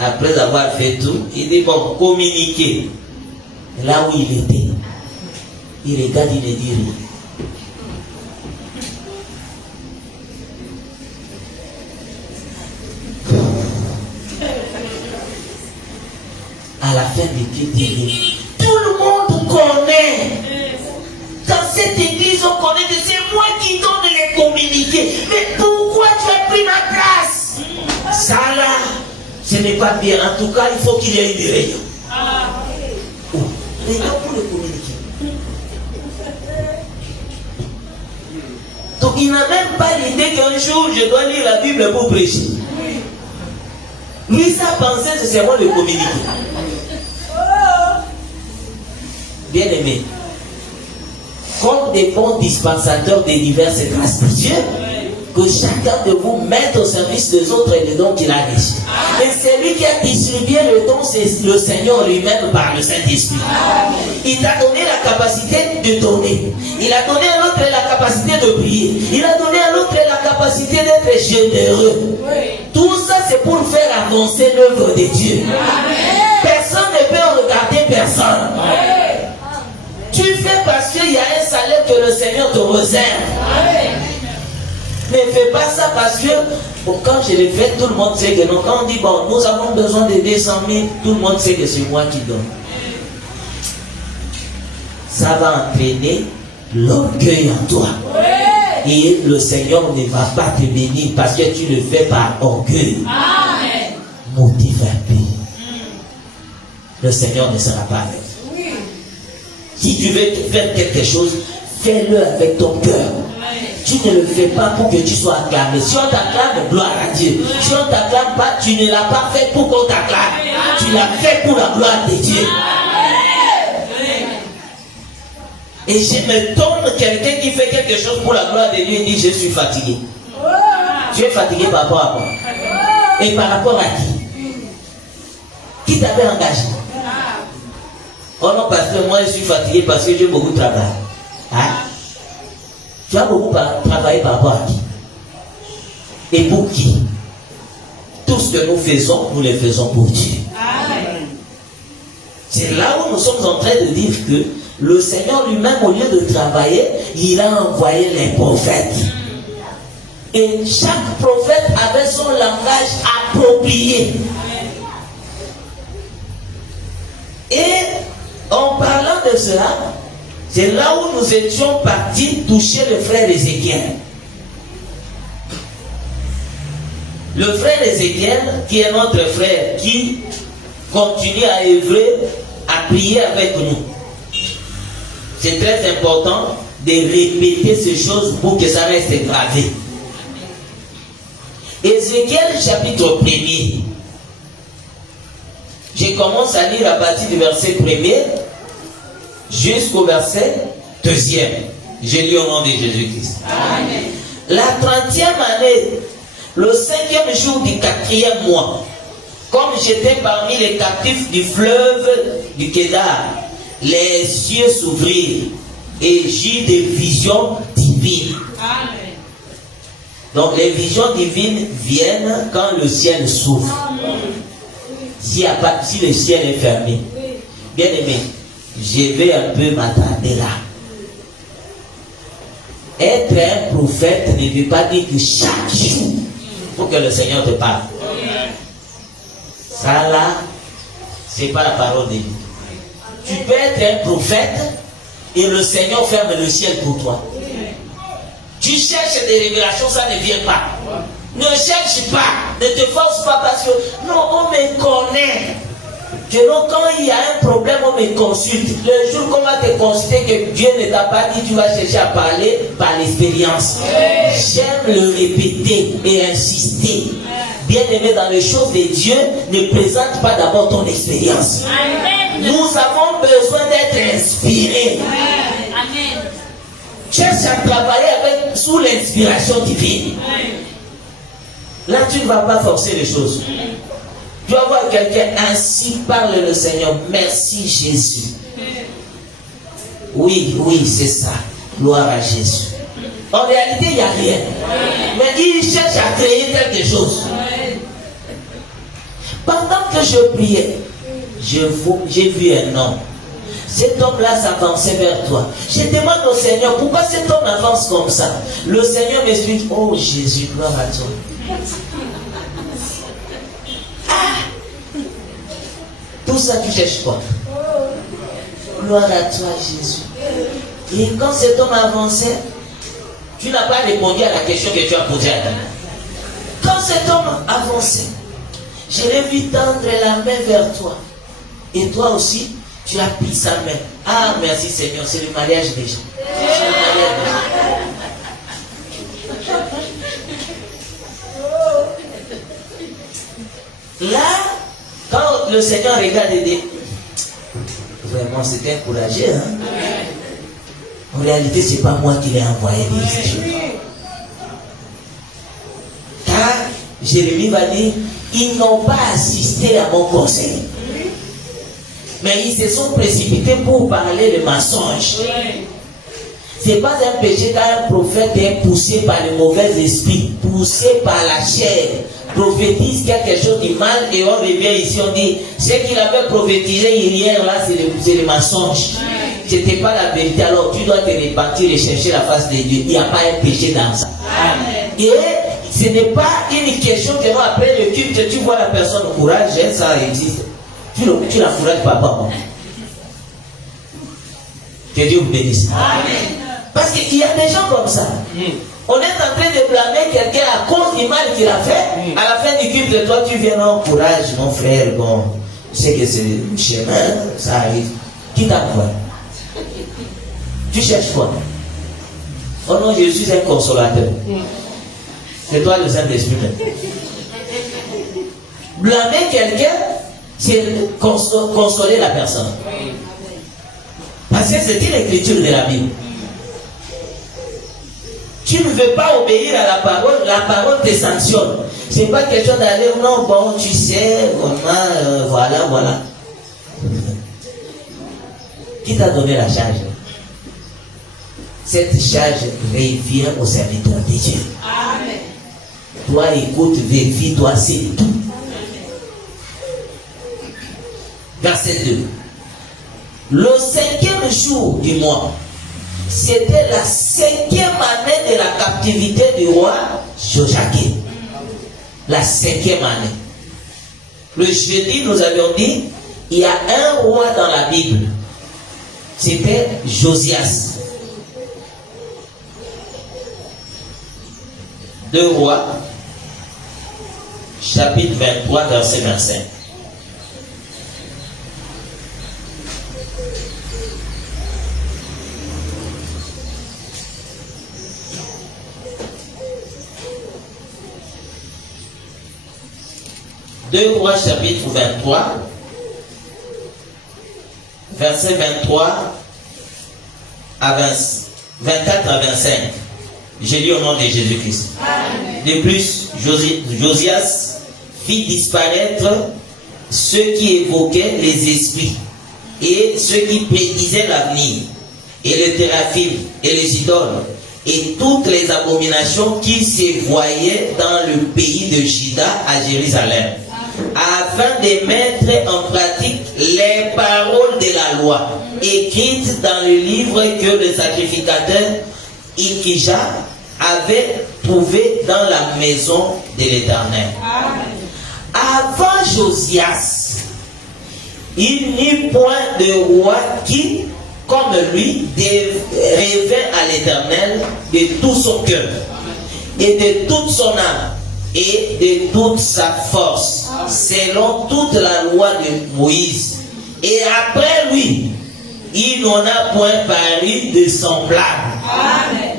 Après avoir fait tout, il dit bon, communiquer. Là où il était, il regarde, il ne dit rien. À la fin du culte, il dit, tout le monde connaît. Dans cette église, on connaît que c'est moi qui donne les communiqués. Mais pourquoi tu as pris ma place? Ça là, ce n'est pas bien. En tout cas, il faut qu'il y ait une réunion. Réunion pour le communiquer. Donc il n'a même pas l'idée qu'un jour je dois lire la Bible pour prêcher. Lui, sa pensée, c'est seulement le communiquer. Bien aimé. comme des bons dispensateurs des diverses grâces de Dieu, que chacun de vous mette au service des autres et les dons qu'il a reçus. Et c'est lui qui a distribué le don, c'est le Seigneur lui-même par le Saint-Esprit. Il t'a donné la capacité de donner. Il a donné à l'autre la capacité de prier. Il a donné à l'autre la capacité d'être généreux. Tout ça, c'est pour faire avancer l'œuvre de Dieu. Personne ne peut regarder personne. Tu fais parce qu'il y a un salaire que le Seigneur te réserve. Ne fais pas ça parce que quand je le fais, tout le monde sait que non. Quand on dit, bon, nous avons besoin de 200 000, tout le monde sait que c'est moi qui donne. Ça va entraîner l'orgueil en toi. Et le Seigneur ne va pas te bénir parce que tu le fais par orgueil. Motive un peu. Le Seigneur ne sera pas avec toi. Si tu veux faire quelque chose, fais-le avec ton cœur. Tu ne le fais pas pour que tu sois acclamé. Si on t'acclame, gloire à Dieu. Si on ne t'acclame pas, tu ne l'as pas fait pour qu'on t'acclame. Tu l'as fait pour la gloire de Dieu. Et je me tombe quelqu'un qui fait quelque chose pour la gloire de Dieu et dit je suis fatigué. Tu es fatigué par rapport à quoi? Et par rapport à qui? Qui t'avait engagé? Oh non, parce que moi je suis fatigué parce que j'ai beaucoup de travail. Hein? Tu as beaucoup travaillé par rapport à qui? Et pour qui? Tout ce que nous faisons, nous le faisons pour Dieu. C'est là où nous sommes en train de dire que le Seigneur lui-même, au lieu de travailler, il a envoyé les prophètes. Et chaque prophète avait son langage approprié. Et en parlant de cela, c'est là où nous étions partis toucher le frère Ézéchiel. Le frère Ézéchiel, qui est notre frère, qui continue à œuvrer, à prier avec nous. C'est très important de répéter ces choses pour que ça reste gravé. Ézéchiel chapitre 1er. Je commence à lire à partir du verset 1er jusqu'au verset 2e. Je lis au nom de Jésus-Christ. La 30e année, le 5e jour du 4e mois, comme j'étais parmi les captifs du fleuve du Kédar, les cieux s'ouvrirent et j'eus des visions divines. Amen. Donc les visions divines viennent quand le ciel s'ouvre. Si le ciel est fermé, bien aimé, je vais un peu m'attarder là. Être un prophète ne veut pas dire que chaque jour, il faut que le Seigneur te parle. Ça là, c'est pas la parole de Dieu. Tu peux être un prophète et le Seigneur ferme le ciel pour toi. Tu cherches des révélations, ça ne vient pas. Ne cherche pas, ne te force pas parce que non, on me connaît. Que non, quand il y a un problème, on me consulte. Le jour qu'on va te consulter, que Dieu ne t'a pas dit, tu vas chercher à parler par l'expérience. J'aime le répéter et insister. Bien aimé, dans les choses de Dieu, ne présente pas d'abord ton expérience. Nous avons besoin d'être inspirés. Amen. Cherche à travailler sous l'inspiration divine. Là, tu ne vas pas forcer les choses. Tu vas voir quelqu'un, ainsi parle le Seigneur. Merci Jésus. Oui, c'est ça. Gloire à Jésus. En réalité, il n'y a rien. Mais il cherche à créer quelque chose. Pendant que je priais, j'ai vu un homme. Cet homme-là s'avançait vers toi. Je demande au Seigneur, pourquoi cet homme avance comme ça? Le Seigneur m'explique, oh Jésus, gloire à toi. Tout ça, tu cherches quoi? Gloire à toi, Jésus. Et quand cet homme avançait, tu n'as pas répondu à la question que tu as posée à ta mère. Quand cet homme avançait, je l'ai vu tendre la main vers toi. Et toi aussi, tu as pris sa main. Ah, merci Seigneur, c'est le mariage déjà. C'est le mariage déjà. Là, quand le Seigneur regarde et dit, vraiment c'était encouragé, hein? En réalité, ce n'est pas moi qui l'ai envoyé dire ces choses. Car Jérémie va dire, ils n'ont pas assisté à mon conseil. Mais ils se sont précipités pour parler de mensonges. Ce n'est pas un péché quand un prophète est poussé par le mauvais esprit, poussé par la chair, prophétise quelque chose de mal et on revient ici, on dit, ce qu'il avait prophétisé hier là, c'est le mensonge. Ce n'était pas la vérité. Alors tu dois te repentir et chercher la face de Dieu. Il n'y a pas un péché dans ça. Amen. Et ce n'est pas une question que nous, après le culte, tu vois la personne au courage, ça existe. Tu l'encourages pas, bon. Que Dieu vous bénisse. Amen. Parce qu'il y a des gens comme ça. On est en train de blâmer quelqu'un à cause du mal qu'il a fait. À la fin du culte, toi, tu viens en courage, mon frère. Bon, je sais que c'est le chemin, ça arrive. Qui t'a quoi? Tu cherches quoi? Oh non, je suis un consolateur. C'est toi le Saint-Esprit. Blâmer quelqu'un, c'est consoler la personne. Parce que c'est une écriture de la Bible. Tu ne veux pas obéir à la parole te sanctionne. C'est pas question d'aller, non, bon, tu sais, voilà. Qui t'a donné la charge? Cette charge revient au serviteur de Dieu. Amen. Toi, écoute, vérifie-toi, c'est tout. Verset 2. Le 5e jour du mois, c'était la 5e année de la captivité du roi Joachim. La 5e année. Le jeudi, nous avions dit, il y a un roi dans la Bible. C'était Josias. 2 Rois, chapitre 23, verset 25. Deux Rois, chapitre 23, verset 23 à 24 à 25. J'ai lu au nom de Jésus-Christ. De plus, Josias fit disparaître ceux qui évoquaient les esprits et ceux qui prédisaient l'avenir, et les théraphim et les idoles, et toutes les abominations qui se voyaient dans le pays de Juda à Jérusalem, afin de mettre en pratique les paroles de la loi écrites dans le livre que le sacrificateur Ilkija avait trouvé dans la maison de l'Éternel. Avant Josias, il n'y eut point de roi qui, comme lui, rêvait à l'Éternel de tout son cœur et de toute son âme et de toute sa force, selon toute la loi de Moïse. Et après lui, il n'en a point paru de semblable.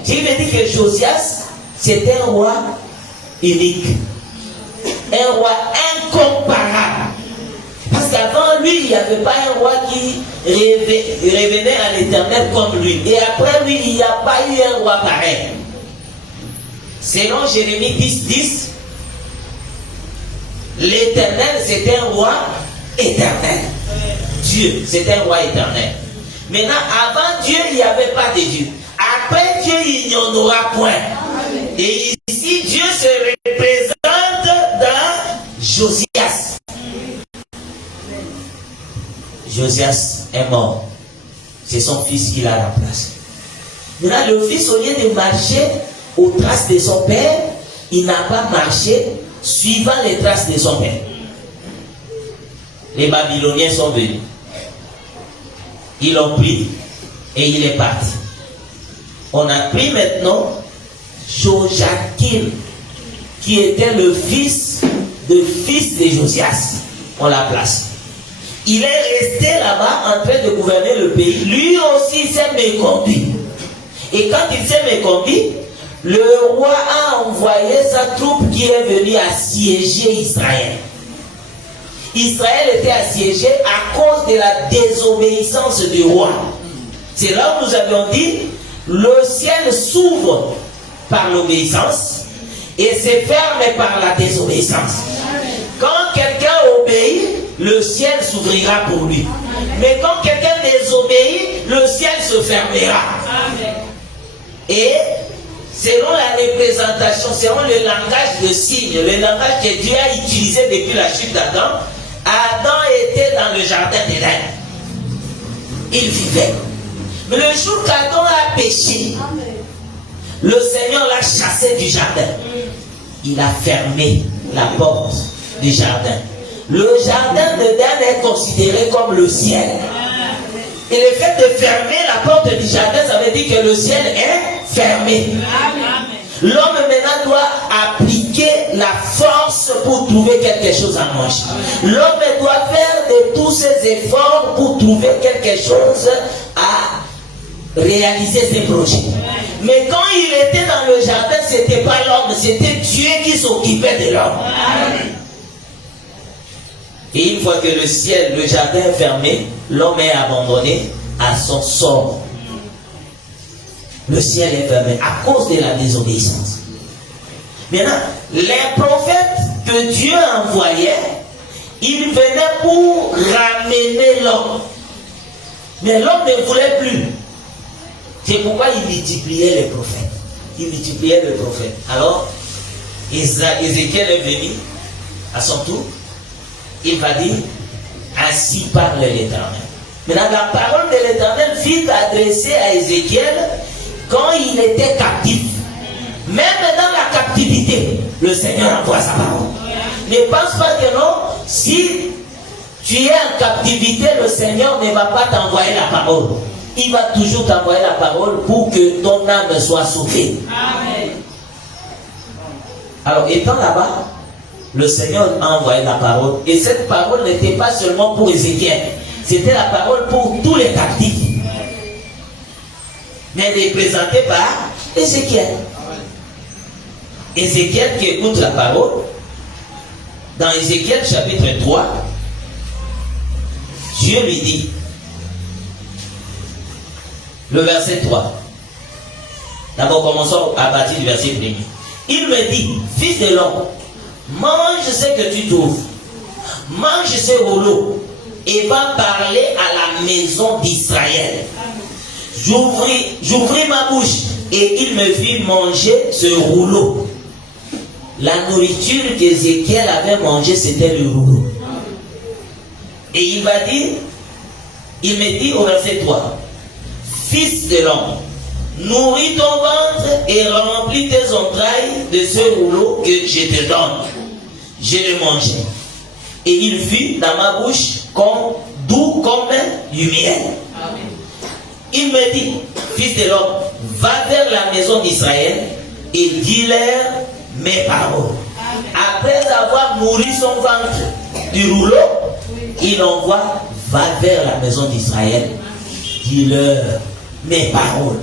Je veux dire que Josias, c'était un roi unique, un roi incomparable. Parce qu'avant lui, il n'y avait pas un roi qui revenait à l'Éternel comme lui. Et après lui, il n'y a pas eu un roi pareil. Selon Jérémie 10:10, l'Éternel, c'est un roi éternel. Dieu, c'est un roi éternel. Maintenant, avant Dieu, il n'y avait pas de Dieu. Après Dieu, il n'y en aura point. Et ici, Dieu se représente dans Josias. Josias est mort. C'est son fils qui l'a remplacé. Maintenant, le fils, au lieu de marcher aux traces de son père, il n'a pas marché suivant les traces de son père. Les Babyloniens sont venus. Ils l'ont pris et il est parti. On a pris maintenant Joachim, qui était le fils de Josias. On l'a placé. Il est resté là-bas en train de gouverner le pays. Lui aussi s'est méconduit. Et quand il s'est méconduit, le roi a envoyé sa troupe qui est venue assiéger Israël. Israël était assiégé à cause de la désobéissance du roi. C'est là où nous avions dit, le ciel s'ouvre par l'obéissance et se ferme par la désobéissance. Quand quelqu'un obéit, le ciel s'ouvrira pour lui. Mais quand quelqu'un désobéit, le ciel se fermera. Et selon la représentation, selon le langage de signe, le langage que Dieu a utilisé depuis la chute d'Adam, Adam était dans le jardin d'Éden. Il vivait. Mais le jour qu'Adam a péché, le Seigneur l'a chassé du jardin. Il a fermé la porte du jardin. Le jardin d'Éden est considéré comme le ciel. Et le fait de fermer la porte du jardin, ça veut dire que le ciel est fermé. L'homme maintenant doit appliquer la force pour trouver quelque chose à manger. L'homme doit faire de tous ses efforts pour trouver quelque chose à réaliser ses projets. Mais quand il était dans le jardin, ce n'était pas l'homme, c'était Dieu qui s'occupait de l'homme. Et une fois que le ciel, le jardin est fermé, l'homme est abandonné à son sort. Le ciel est fermé à cause de la désobéissance. Maintenant, les prophètes que Dieu envoyait, ils venaient pour ramener l'homme. Mais l'homme ne voulait plus. C'est pourquoi il multipliait les prophètes. Il multipliait les prophètes. Alors, Ézéchiel est venu à son tour. Il va dire, ainsi parle l'Éternel. Maintenant, la parole de l'Éternel fut adressée à Ézéchiel quand il était captif. Même dans la captivité, le Seigneur envoie sa parole. Ne pense pas que non, si tu es en captivité, le Seigneur ne va pas t'envoyer la parole. Il va toujours t'envoyer la parole pour que ton âme soit sauvée. Amen. Alors, étant là-bas, le Seigneur a envoyé la parole. Et cette parole n'était pas seulement pour Ézéchiel. C'était la parole pour tous les captifs. Mais représentée par Ézéchiel. Ézéchiel qui écoute la parole. Dans Ézéchiel chapitre 3, Dieu lui dit, le verset 3. D'abord, commençons à partir du verset 1er. Il me dit, fils de l'homme, mange ce que tu trouves, mange ce rouleau et va parler à la maison d'Israël. J'ouvris ma bouche et il me fit manger ce rouleau. La nourriture qu'Ézéchiel avait mangée, c'était le rouleau. Et il va dire, il me dit au verset 3, fils de l'homme, nourris ton ventre et remplis tes entrailles de ce rouleau que je te donne. Je le mangeai. Et il fut dans ma bouche doux comme du miel. Amen. Il me dit, fils de l'homme, va vers la maison d'Israël et dis-leur mes paroles. Amen. Après avoir nourri son ventre du rouleau, il envoie, va vers la maison d'Israël, dis-leur mes paroles.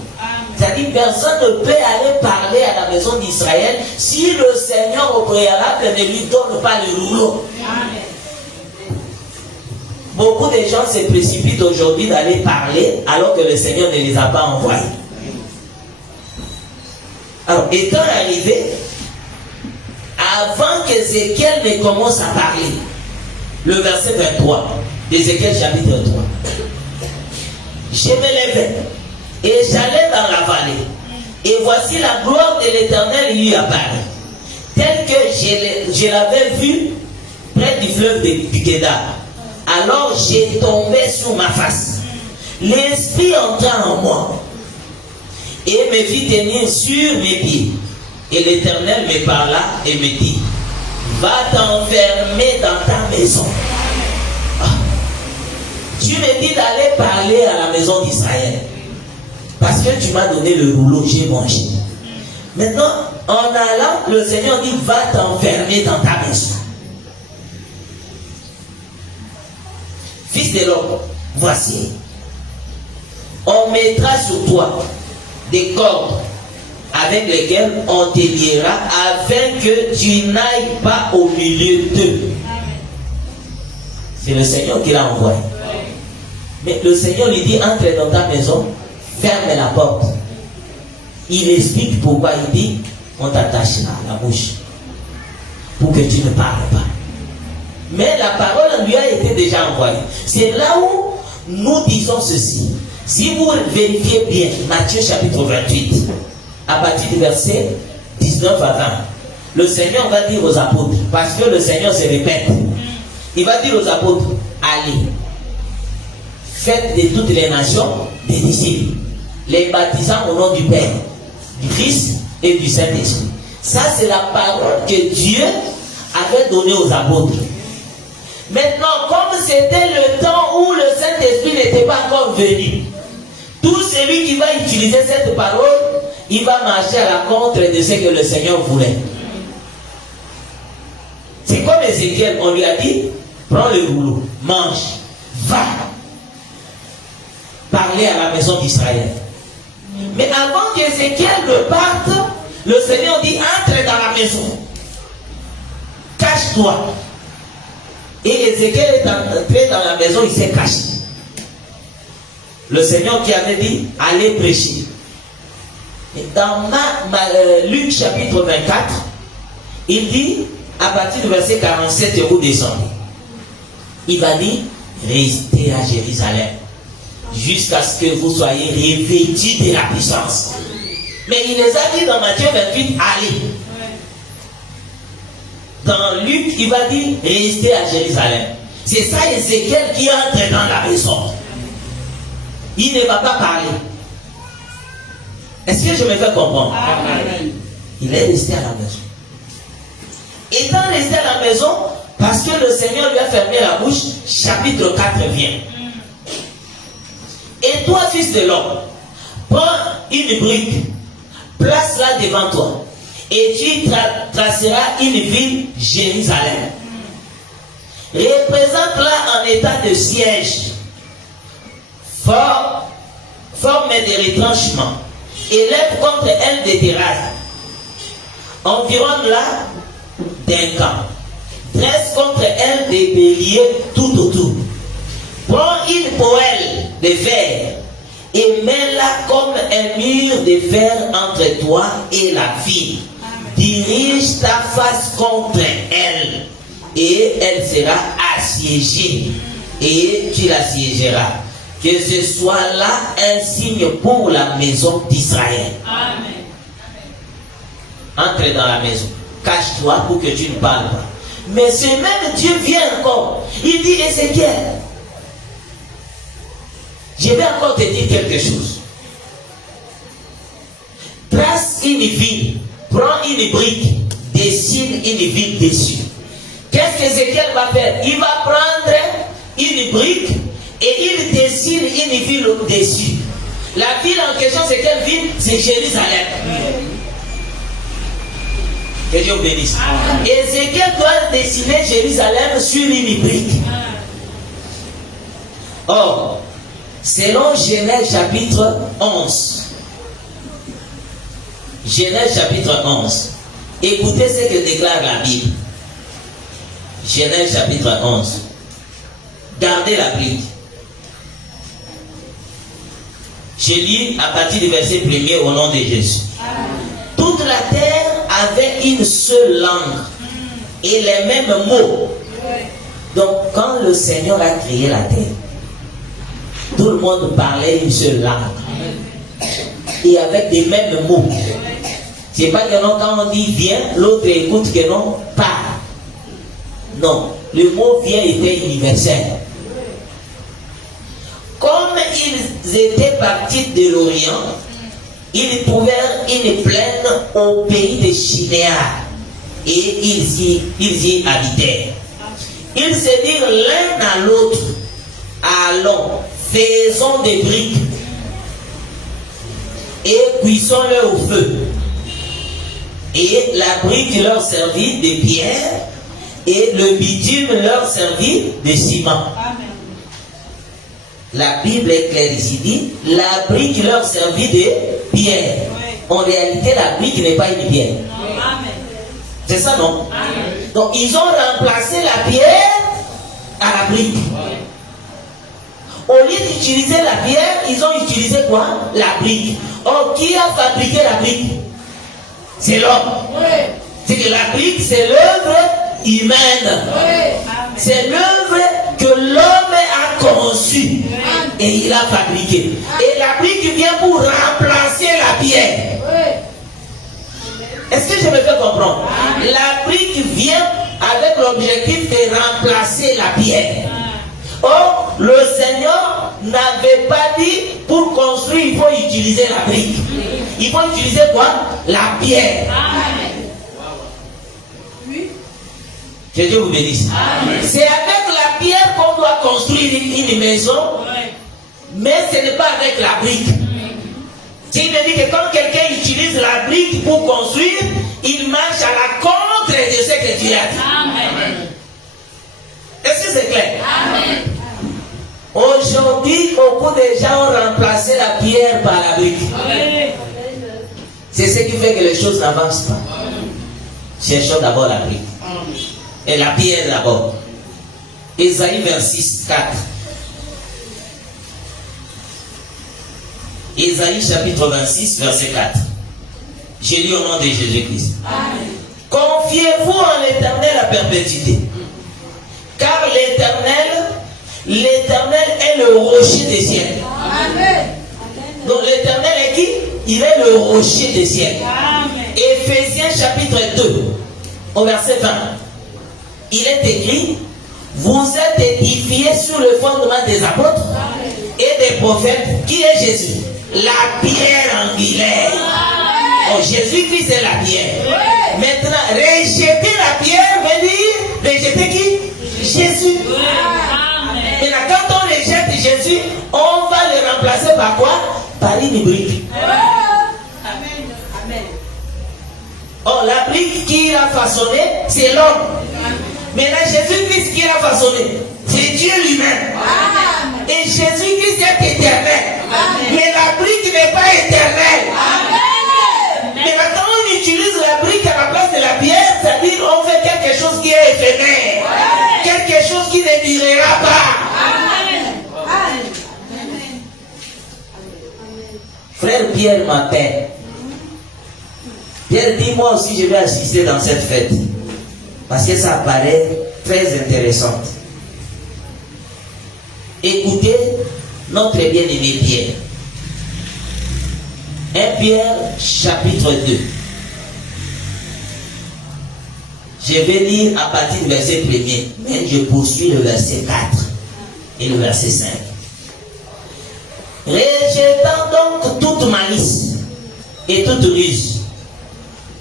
C'est-à-dire personne ne peut aller parler à la maison d'Israël si le Seigneur au préalable ne lui donne pas le rouleau. Amen. Beaucoup de gens se précipitent aujourd'hui d'aller parler alors que le Seigneur ne les a pas envoyés. Alors, étant arrivé, avant qu'Ézéchiel ne commence à parler, le verset 23, d'Ézéchiel chapitre 3, je me levais et j'allais dans la vallée. Et voici la gloire de l'Éternel lui apparaît, tel que je l'avais vu près du fleuve du Kédar. Alors j'ai tombé sur ma face. L'Esprit entra en moi et me fit tenir sur mes pieds. Et l'Éternel me parla et me dit, va t'enfermer dans ta maison. Tu me dis d'aller parler à la maison d'Israël. Parce que tu m'as donné le rouleau, j'ai mangé. Maintenant, en allant, le Seigneur dit, va t'enfermer dans ta maison. Fils de l'homme, voici, on mettra sur toi des cordes avec lesquelles on te liera afin que tu n'ailles pas au milieu d'eux. C'est le Seigneur qui l'a envoyé. Mais le Seigneur lui dit, entre dans ta maison, ferme la porte il explique pourquoi il dit on t'attache à la bouche pour que tu ne parles pas. Mais la parole lui a été déjà envoyée. C'est là où nous disons ceci. Si vous vérifiez bien Matthieu chapitre 28, à partir du verset 19 à 20, le Seigneur va dire aux apôtres, parce que le Seigneur se répète, il va dire aux apôtres, allez, faites de toutes les nations des disciples, les baptisant au nom du Père, du Fils et du Saint-Esprit. Ça, c'est la parole que Dieu avait donnée aux apôtres. Maintenant, comme c'était le temps où le Saint-Esprit n'était pas encore venu, tout celui qui va utiliser cette parole, il va marcher à la contre de ce que le Seigneur voulait. C'est comme Ézéchiel, on lui a dit, prends le rouleau, mange, va parler à la maison d'Israël. Mais avant qu'Ézéchiel ne parte, le Seigneur dit, entre dans la maison, cache-toi. Et Ézéchiel est entré dans la maison, il s'est caché. Le Seigneur qui avait dit, allez prêcher. Et dans Luc chapitre 24, il dit, à partir du verset 47, vous descendez. Il va dire, restez à Jérusalem, jusqu'à ce que vous soyez revêtus de la puissance. Mais il les a dit dans Matthieu 28, allez. Dans Luc, il va dire, restez à Jérusalem. C'est ça Ézéchiel qui entre dans la maison. Il ne va pas parler. Est-ce que je me fais comprendre? Amen. Il est resté à la maison. Étant resté à la maison, parce que le Seigneur lui a fermé la bouche, chapitre 4 vient. Et toi, fils de l'homme, prends une brique, place-la devant toi, et tu traceras une ville, Jérusalem. Représente-la en état de siège, forme de retranchement, élève contre elle des terrasses, environne-la d'un camp, dresse contre elle des béliers tout autour. Prends une poêle de fer et mets-la comme un mur de fer entre toi et la ville. Dirige ta face contre elle et elle sera assiégée et tu l'assiégeras. Que ce soit là un signe pour la maison d'Israël. Amen. Entre dans la maison. Cache-toi pour que tu ne parles pas. Mais ce même Dieu vient encore. Il dit, Ézéchiel, je vais encore te dire quelque chose. Trace une ville, prends une brique, dessine une ville dessus. Qu'est-ce qu'Ézéchiel va faire? Il va prendre une brique et il dessine une ville au-dessus. La ville en question, c'est quelle ville? C'est Jérusalem. Que Dieu bénisse. Ézéchiel doit dessiner Jérusalem sur une brique. Or, selon Genèse chapitre 11, Genèse chapitre 11, écoutez ce que déclare la Bible. Genèse chapitre 11. Gardez la brique. Je lis à partir du verset 1er au nom de Jésus. Toute la terre avait une seule langue et les mêmes mots. Donc quand le Seigneur a créé la terre, tout le monde parlait une seule langue et avec les mêmes mots. C'est pas que non, quand on dit viens, l'autre écoute que non, parle. Non, le mot viens était universel. Comme ils étaient partis de l'Orient, ils trouvèrent une plaine au pays de Chinéar et ils y habitèrent. Ils se dirent l'un à l'autre, allons, faisons des briques et cuisons-le au feu. Et la brique leur servit de pierre et le bitume leur servit de ciment. Amen. La Bible est claire ici, dit, la brique leur servit de pierre. Oui. En réalité, la brique n'est pas une pierre. Amen. C'est ça, non? Amen. Donc, ils ont remplacé la pierre à la brique. Oui. Au lieu d'utiliser la pierre, ils ont utilisé quoi? La brique. Oh, qui a fabriqué la brique? C'est l'homme. Oui. C'est que la brique, c'est l'œuvre humaine. Oui. C'est l'œuvre que l'homme a conçue et il a fabriqué. Et la brique vient pour remplacer la pierre. Est-ce que je me fais comprendre? La brique vient avec l'objectif de remplacer la pierre. Or, le Seigneur n'avait pas dit pour construire, il faut utiliser la brique. Il faut utiliser quoi? La pierre. Que Dieu vous bénisse. C'est avec la pierre qu'on doit construire une maison, mais ce n'est pas avec la brique. Il me dit que quand quelqu'un utilise la brique pour construire, il marche à la contre de ce que Dieu a dit. Est-ce que c'est clair? Aujourd'hui, beaucoup de gens ont remplacé la pierre par la brique. C'est ce qui fait que les choses n'avancent pas. Cherchons d'abord la brique. Et la pierre d'abord. Ésaïe 26, 4. Ésaïe chapitre 26, verset 4. Je lis au nom de Jésus-Christ. Confiez-vous en l'Éternel à perpétuité. Car l'Éternel est le rocher des siècles. Donc l'Éternel est qui? Il est le rocher des siècles. Éphésiens chapitre 2, au verset 20. Il est écrit, vous êtes édifiés sur le fondement des apôtres et des prophètes. Qui est Jésus? La pierre angulaire. Oh, Jésus-Christ est la pierre. Maintenant, rejeter la pierre veut dire rejeter qui? Jésus. Maintenant, quand on rejette Jésus, on va le remplacer par quoi? Par une brique. Oh, la brique qui a façonné, c'est l'homme. Maintenant, Jésus-Christ qui l'a façonné, c'est Dieu lui-même. Et Jésus-Christ est éternel. Mais la brique n'est pas éternelle. Mais maintenant, on utilise la brique à la place de la pierre, c'est-à-dire on fait quelque chose qui est éphémère. Quelque chose qui ne durera pas. Frère Pierre m'appelle. Pierre dit, moi aussi je vais assister dans cette fête. Parce que ça paraît très intéressant. Écoutez notre bien-aimé Pierre. 1 Pierre chapitre 2. Je vais lire à partir du verset 1er, mais je poursuis le verset 4 et le verset 5. Rejetant donc toute malice et toute ruse,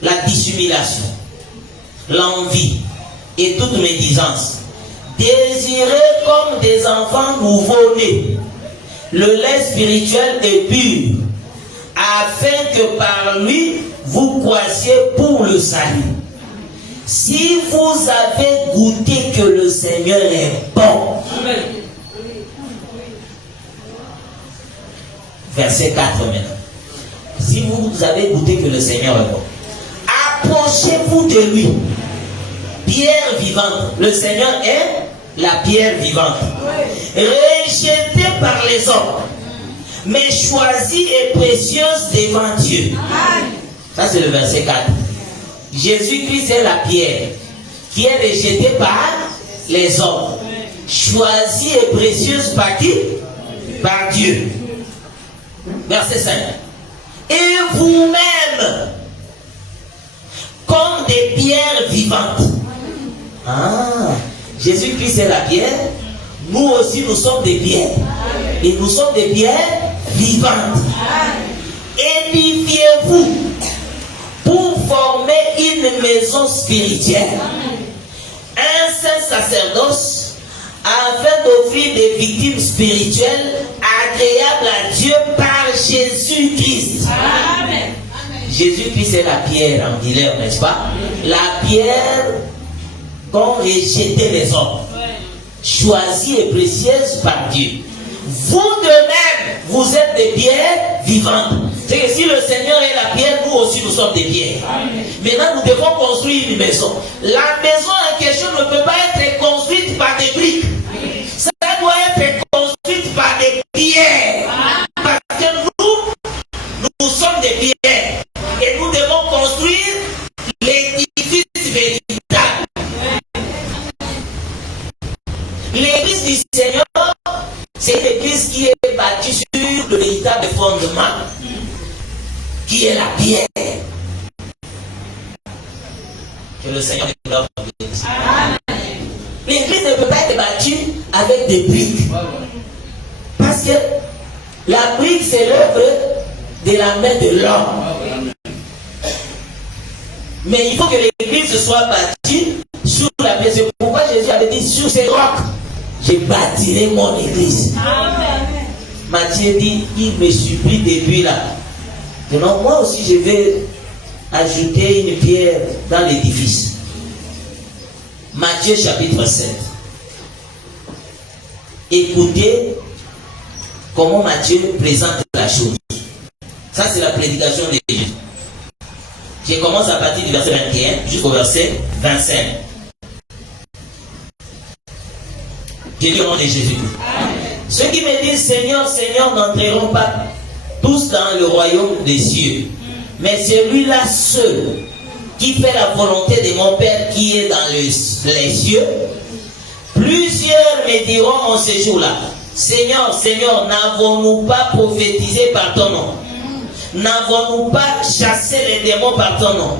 la dissimulation, l'envie et toute médisance, désirez comme des enfants nouveau-nés le lait spirituel et pur, afin que par lui vous croissiez pour le salut. Si vous avez goûté que le Seigneur est bon. Verset 4 maintenant. Si vous avez goûté que le Seigneur est bon, approchez-vous de lui. Pierre vivante. Le Seigneur est la pierre vivante. Rejetée par les hommes, mais choisie et précieuse devant Dieu. Ça c'est le verset 4. Jésus-Christ est la pierre qui est rejetée par les hommes, choisie et précieuse par qui? Par Dieu. Verset 5. Et vous-même, comme des pierres vivantes. Jésus-Christ est la pierre. Nous aussi, nous sommes des pierres. Et nous sommes des pierres vivantes. Édifiez-vous pour former une maison spirituelle, un saint sacerdoce, afin d'offrir des victimes spirituelles agréables à Dieu par Jésus-Christ. Amen. Jésus-Christ est la pierre angulaire, n'est-ce pas? La pierre qu'ont rejeté les hommes, choisie et précieuse par Dieu. Vous de même, vous êtes des pierres vivantes. C'est que si le Seigneur est la pierre, nous aussi nous sommes des pierres. Amen. Maintenant, nous devons construire une maison. La maison en question ne peut pas être construite par des briques. Ça doit être construite par des pierres. Parce que nous sommes Que le Seigneur nous donne l'église. L'église ne peut pas être bâtie avec des briques. Parce que la brique, c'est l'œuvre de la main de l'homme. Mais il faut que l'église soit bâtie sur la base. C'est pourquoi Jésus avait dit sur ces rocs, je bâtirai mon église. Amen. Matthieu dit, il me supplie depuis là. Donc moi aussi je vais ajouter une pierre dans l'édifice. Matthieu chapitre 7. Écoutez comment Matthieu présente la chose. Ça c'est la prédication de Jésus. Je commence à partir du verset 21 jusqu'au verset 25. Je lis au nom de Jésus. Ceux qui me disent Seigneur, Seigneur n'entreront pas tous dans le royaume des cieux, mais celui-là seul qui fait la volonté de mon Père qui est dans les cieux. Plusieurs me diront en ce jour-là, Seigneur, Seigneur, n'avons-nous pas prophétisé par ton nom? N'avons-nous pas chassé les démons par ton nom?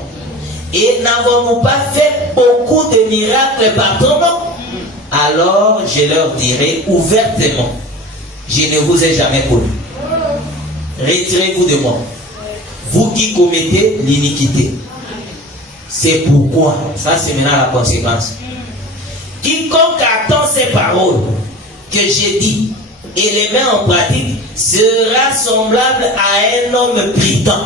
Et n'avons-nous pas fait beaucoup de miracles par ton nom? Alors je leur dirai ouvertement, je ne vous ai jamais connu. Retirez-vous de moi, vous qui commettez l'iniquité. C'est pourquoi, ça c'est maintenant la conséquence. Quiconque attend ces paroles que j'ai dit et les met en pratique sera semblable à un homme prudent.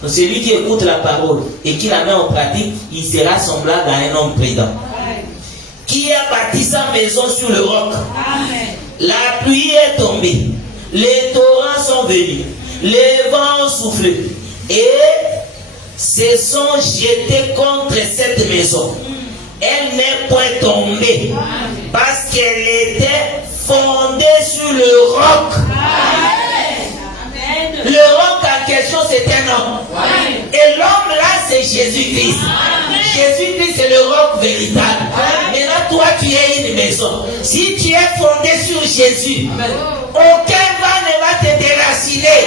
Donc celui qui écoute la parole et qui la met en pratique, il sera semblable à un homme prudent. Qui a bâti sa maison sur le roc. La pluie est tombée, les torrents sont venus, les vents ont soufflé et se sont jetés contre cette maison. Elle n'est point tombée parce qu'elle était fondée sur le roc. Le roc en question c'est un homme. Et l'homme là c'est Jésus-Christ. Jésus-Christ c'est le roc véritable. Maintenant toi tu es une maison. Si tu es fondé sur Jésus, aucun vent ne va te déraciner.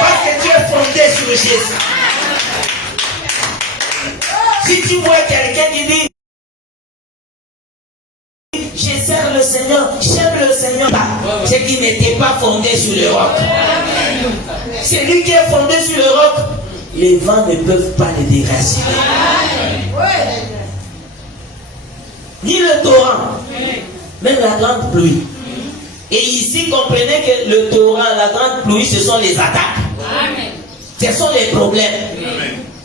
Parce que tu es fondé sur Jésus. Si tu vois quelqu'un qui dit je sers le Seigneur, j'aime le Seigneur, c'est qu'il n'était pas fondé sur le roc. C'est lui qui est fondé sur le roc. Les vents ne peuvent pas le déraciner. Ni le torrent, même la grande pluie. Et ici, comprenez que le torrent, la grande pluie, ce sont les attaques. Ce sont les problèmes.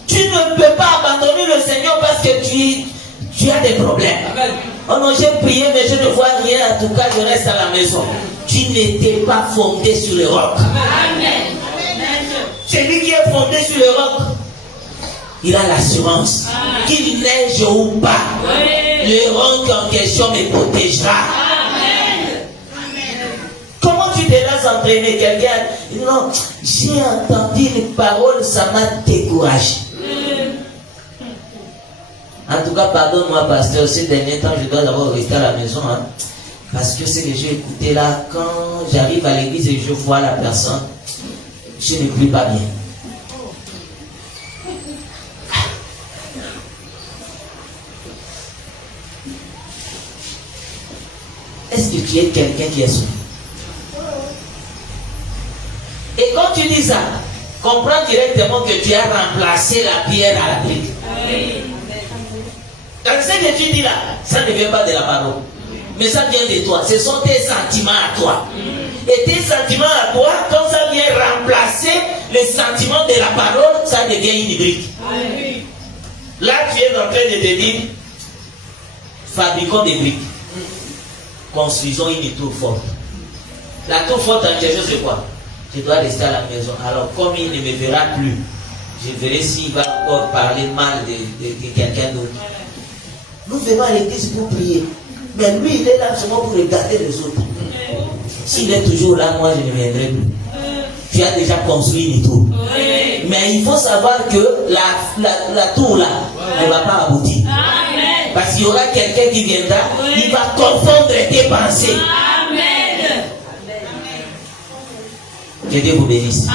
Tu ne peux pas abandonner le Seigneur parce que tu as des problèmes. Oh non, j'ai prié, mais je ne vois rien. En tout cas, je reste à la maison. Tu n'étais pas fondé sur le roc. Celui qui est fondé sur le roc, il a l'assurance qu'il neige ou pas. Le roc en question me protégera. Comment tu te laisses entraîner quelqu'un? Non, j'ai entendu une parole, ça m'a découragé. En tout cas, pardonne-moi, pasteur, ces derniers temps, je dois d'abord rester à la maison. Parce que ce que j'ai écouté là, quand j'arrive à l'église et je vois la personne, je ne prie pas bien. Est-ce que tu es quelqu'un qui est souffert? Et quand tu dis ça, comprends directement que tu as remplacé la pierre à la brique. Quand ce que tu dis là, ça ne vient pas de la parole. Mais ça vient de toi. Ce sont tes sentiments à toi. Et tes sentiments à toi, quand ça vient remplacer les sentiments de la parole, ça devient une brique. Là, tu es en train de te dire, fabriquons des briques. Construisons une tour forte. La tour forte en quelque chose, c'est quoi? Je dois rester à la maison. Alors, comme il ne me verra plus, je verrai s'il va encore parler mal de quelqu'un d'autre. Nous venons à l'église pour prier. Mais lui, il est là seulement pour regarder les autres. S'il est toujours là, moi, je ne viendrai plus. Tu as déjà construit une tour. Mais il faut savoir que la tour là ne va pas aboutir. Parce qu'il y aura quelqu'un qui viendra, il va confondre tes pensées. Que Dieu vous bénisse.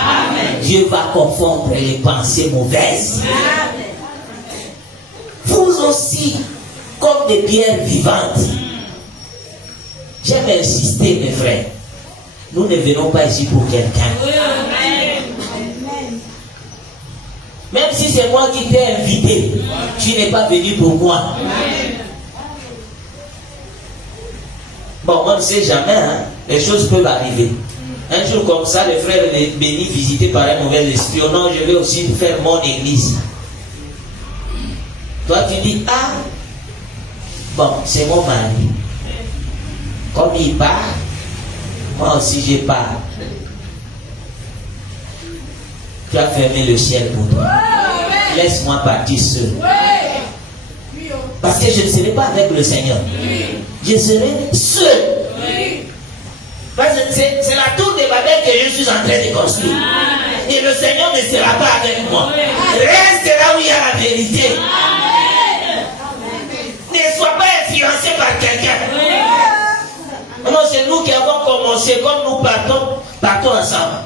Dieu va confondre les pensées mauvaises. aussi comme des pierres vivantes. J'aime insister, mes frères. Nous ne venons pas ici pour quelqu'un. Même si c'est moi qui t'ai invité, tu n'es pas venu pour moi. Bon, on ne sait jamais, hein? Les choses peuvent arriver. Un jour comme ça, le frère est béni, visité par un mauvais esprit. Oh non, je vais aussi faire mon église. Toi, tu dis, ah, bon, c'est mon mari. Comme il part, moi aussi je pars. Tu as fermé le ciel pour toi. Laisse-moi partir seul. Parce que je ne serai pas avec le Seigneur. Je serai seul. Parce que c'est la tour de Babel que je suis en train de construire. Et le Seigneur ne sera pas avec moi. Reste là où il y a la vérité. Ne sois pas influencé par quelqu'un. Non, c'est nous qui avons commencé, comme nous partons ensemble.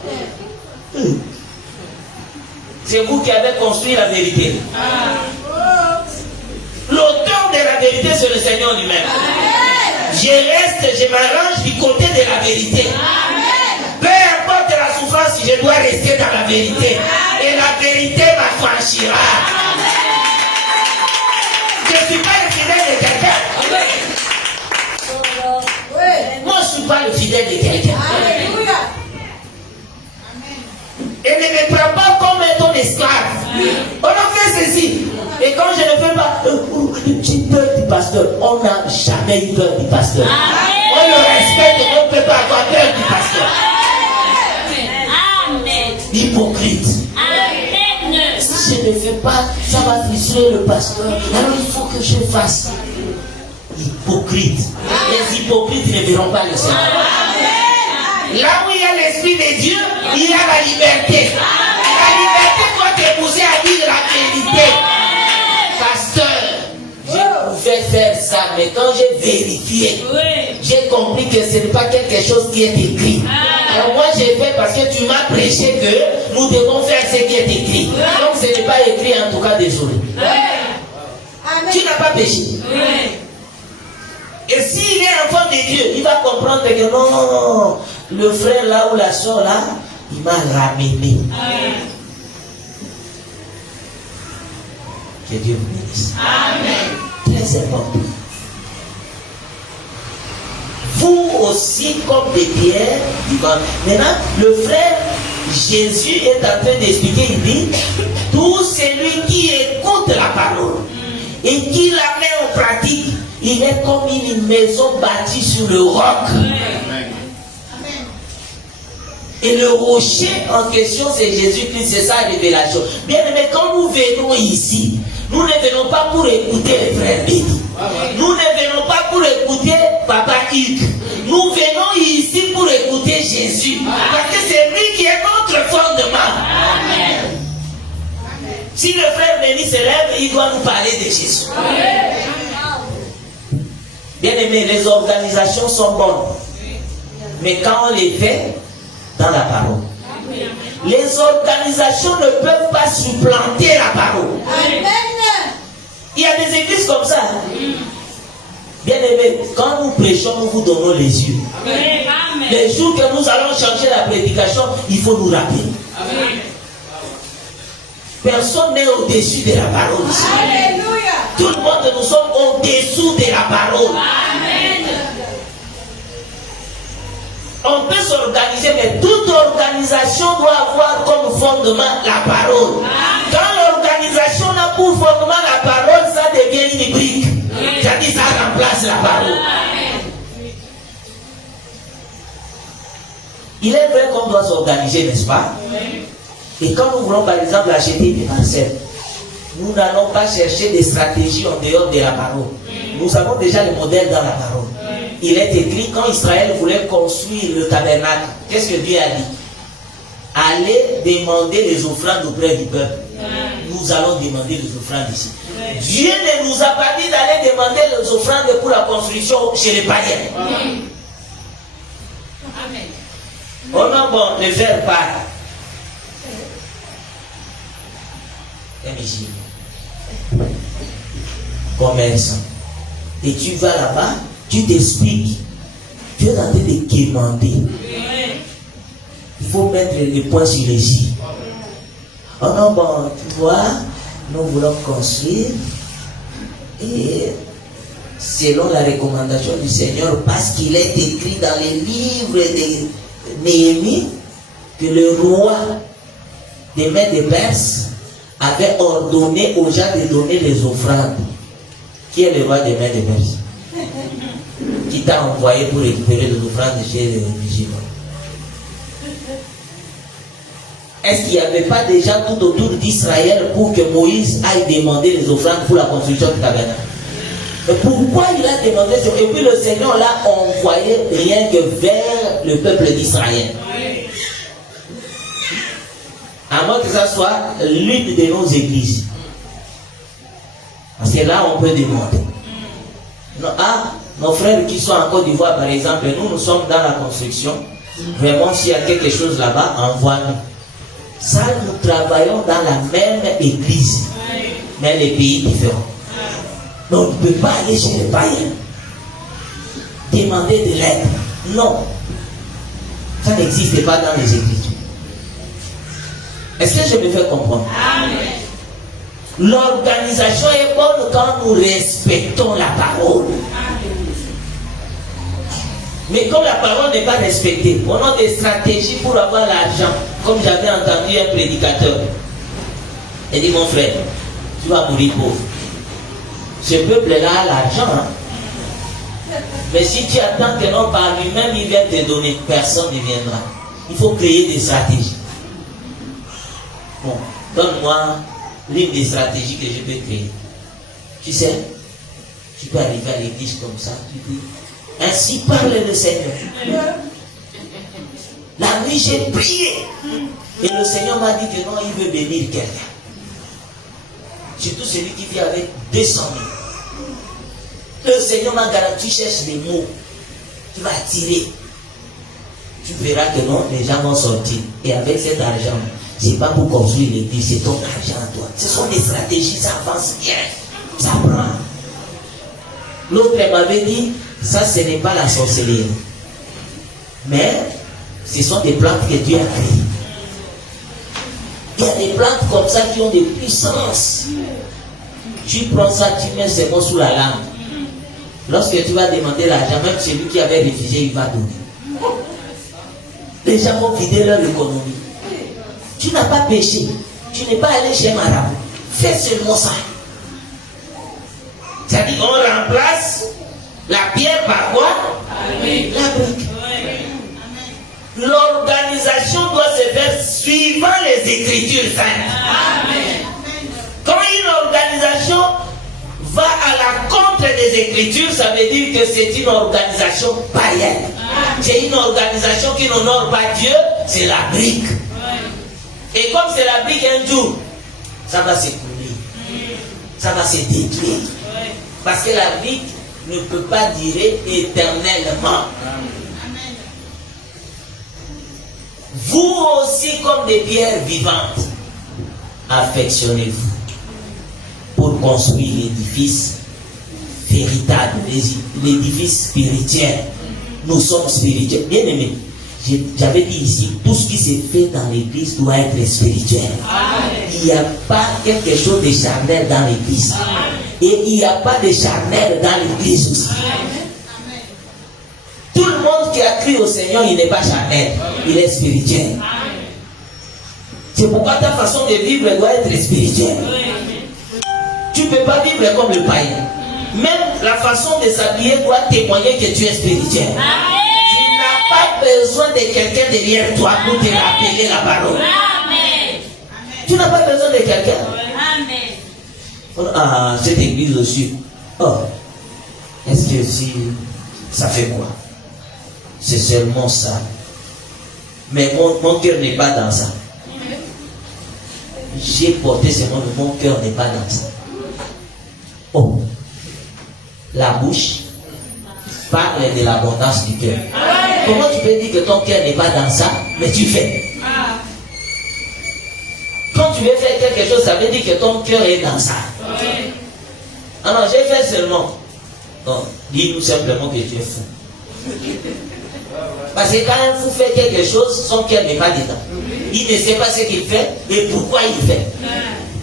C'est vous qui avez construit la vérité. L'auteur de la vérité, c'est le Seigneur lui-même. Je reste, je m'arrange du côté de la vérité. Peu importe la souffrance, je dois rester dans la vérité. Et la vérité m'affranchira. Je ne suis pas le fidèle de quelqu'un. Moi, je ne suis pas le fidèle de quelqu'un. Et ne me prends pas comme ton esclave. On a fait ceci. Et quand je ne fais pas, j'ai peur du pasteur. On n'a jamais eu peur du pasteur. On le respecte, on ne peut pas avoir peur du pasteur. Amen. Hypocrite. Amen. Si je ne fais pas, ça va frustrer le pasteur. Alors il faut que je fasse. Hypocrite. Les hypocrites ne verront pas le Seigneur. Là où il y a l'Esprit de Dieu, il y a la liberté. La liberté doit te pousser à dire la vérité. Pasteur, je pouvais faire ça, mais quand j'ai vérifié, j'ai compris que ce n'est pas quelque chose qui est écrit. Alors moi j'ai fait parce que tu m'as prêché que nous devons faire ce qui est écrit. Donc ce n'est pas écrit, en tout cas, désolé. Tu n'as pas péché. Et s'il est enfant de Dieu, il va comprendre que non, le frère là ou la soeur là, il m'a ramené. Que Dieu vous bénisse. Amen. Très important. Vous aussi, comme des pierres vivantes. Maintenant, le frère Jésus est en train d'expliquer, il dit, tout celui qui écoute la parole et qui la met en pratique, il est comme une maison bâtie sur le roc. Et le rocher en question, c'est Jésus-Christ, c'est sa révélation. Bien aimé, quand nous venons ici, nous ne venons pas pour écouter les frères Bibi. Nous ne venons pas pour écouter Papa Hugues. Nous venons ici pour écouter Jésus. Parce que c'est lui qui est notre fondement. Amen. Si le frère Béni se lève, il doit nous parler de Jésus. Bien aimé, les organisations sont bonnes. Mais quand on les fait dans la parole, les organisations ne peuvent pas supplanter la parole. Il y a des églises comme ça. Bien aimé, quand nous prêchons, nous vous donnons les yeux. Les jours que nous allons changer la prédication, il faut nous rappeler. Personne n'est au-dessus de la parole ici. Tout le monde, nous sommes au-dessous de la parole. On peut s'organiser, mais toute organisation doit avoir comme fondement la parole. Quand l'organisation a pour fondement la parole, ça devient une brique. C'est-à-dire ça remplace la parole. Il est vrai qu'on doit s'organiser, n'est-ce pas? Et quand nous voulons par exemple acheter des parcelles, nous n'allons pas chercher des stratégies en dehors de la parole. Nous avons déjà le modèle dans la parole. Il est écrit, quand Israël voulait construire le tabernacle, qu'est-ce que Dieu a dit? Allez demander les offrandes auprès du peuple. Nous allons demander les offrandes ici. Dieu ne nous a pas dit d'aller demander les offrandes pour la construction chez les païens. On a bon de faire part. commerçant. Et tu vas là-bas, tu t'expliques. Tu es en train de quémander. Il faut mettre les points sur les i. Oh non, bon, tu vois, nous voulons construire. Et selon la recommandation du Seigneur, parce qu'il est écrit dans les livres de Néhémie que le roi des Mèdes des Perses avait ordonné aux gens de donner les offrandes. Qui est le roi des Mèdes des Perses? Qui t'a envoyé pour récupérer les offrandes chez les musulmans? Est-ce qu'il n'y avait pas des gens tout autour d'Israël pour que Moïse aille demander les offrandes pour la construction du tabernacle? Mais pourquoi il a demandé ça? Et puis le Seigneur l'a envoyé rien que vers le peuple d'Israël. À moins que ça soit l'une de nos églises. Parce que là, on peut demander. Nos frères qui sont en Côte d'Ivoire, par exemple, nous sommes dans la construction. Vraiment, s'il y a quelque chose là-bas, envoie-nous. Ça, nous travaillons dans la même église, mais les pays différents. Mais on ne peut pas aller chez les païens, demander de l'aide. Non. Ça n'existe pas dans les Écritures. Est-ce que je me fais comprendre? Amen. L'organisation est bonne quand nous respectons la parole. Mais comme la parole n'est pas respectée, on a des stratégies pour avoir l'argent. Comme j'avais entendu un prédicateur. Il dit, mon frère, tu vas mourir pauvre. Ce peuple-là a l'argent. Hein? Mais si tu attends que non par lui-même, il vient te donner, personne ne viendra. Il faut créer des stratégies. Bon, donne-moi l'une des stratégies que je peux créer. Tu sais, tu peux arriver à l'église comme ça, tu dis, ainsi parle le Seigneur. La nuit, j'ai prié. Et le Seigneur m'a dit que non, il veut bénir quelqu'un. Surtout celui qui vit avec 200 000. Le Seigneur m'a garanti, tu cherches les mots. Tu vas attirer. Tu verras que non, les gens vont sortir. Et avec cet argent, c'est pas pour construire l'église, c'est ton argent à toi. Ce sont des stratégies, ça avance bien. Ça prend. L'autre m'avait dit, ça ce n'est pas la sorcellerie. Mais ce sont des plantes que Dieu a créées. Il y a des plantes comme ça qui ont des puissances. Tu prends ça, tu mets ces mots sous la langue. Lorsque tu vas demander l'argent, même celui qui avait réfugié, il va donner. Les gens vont vider leur économie. Tu n'as pas péché. Tu n'es pas allé chez Marabout. Fais seulement ça. C'est-à-dire qu'on remplace la pierre par quoi? La brique. L'organisation doit se faire suivant les Écritures saintes. Quand une organisation va à la contre des Écritures, ça veut dire que c'est une organisation païenne. C'est une organisation qui n'honore pas Dieu, c'est la brique. Et comme c'est la brique, un jour, ça va s'écrouler. Ça va se détruire. Parce que la brique ne peut pas durer éternellement. Vous aussi, comme des pierres vivantes, affectionnez-vous pour construire l'édifice véritable, l'édifice spirituel. Nous sommes spirituels. Bien aimés, j'avais dit ici, tout ce qui se fait dans l'église doit être spirituel. Il n'y a pas quelque chose de charnel dans l'église. Et il n'y a pas de charnel dans l'église aussi. Tout le monde qui a cru au Seigneur, il n'est pas charnel, il est spirituel. C'est pourquoi ta façon de vivre doit être spirituelle. Tu ne peux pas vivre comme le païen. Même la façon de s'habiller doit témoigner que tu es spirituel. Tu n'as pas besoin de quelqu'un derrière toi pour te rappeler la parole. Tu n'as pas besoin de quelqu'un. Ah, cette église aussi. Oh, est-ce que si ça fait quoi? C'est seulement ça. Mais mon cœur n'est pas dans ça. J'ai porté ce nom, mais mon cœur n'est pas dans ça. Oh, la bouche parle de l'abondance du cœur. Comment tu peux dire que ton cœur n'est pas dans ça, mais tu fais? Quand tu veux faire quelque chose, ça veut dire que ton cœur est dans ça. Ah non, j'ai fait seulement. Non, dis-nous simplement que tu es fou. Parce que quand un fou fait quelque chose, son cœur n'est pas dedans. Il ne sait pas ce qu'il fait et pourquoi il fait.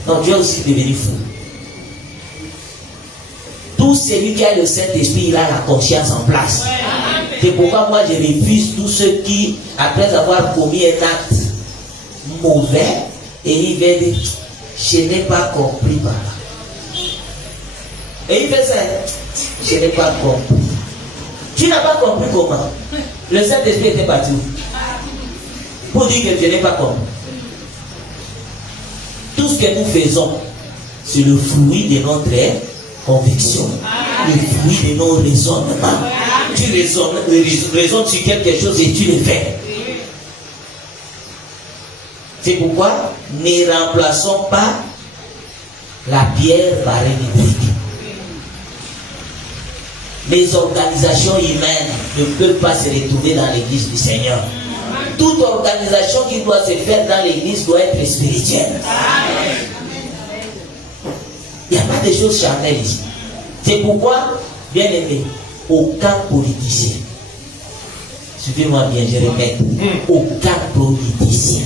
Donc tu es aussi devenu fou. Tout celui qui a le Saint-Esprit, il a la conscience en place. C'est pourquoi moi je refuse tous ceux qui, après avoir commis un acte mauvais, et il va dire, je n'ai pas compris par là. Et il fait ça, je n'ai pas compris. Tu n'as pas compris comment? Le Saint-Esprit était parti où? Pour dire que je n'ai pas compris. Tout ce que nous faisons, c'est le fruit de notre conviction, le fruit de nos raisonnements. Tu raisonnes sur quelque chose et tu le fais. C'est pourquoi ne remplaçons pas la pierre par une brique. Les organisations humaines ne peuvent pas se retrouver dans l'église du Seigneur. Toute organisation qui doit se faire dans l'église doit être spirituelle. Il n'y a pas de choses charnelles ici. C'est pourquoi, bien aimé, aucun politicien, suivez-moi bien, je répète, aucun politicien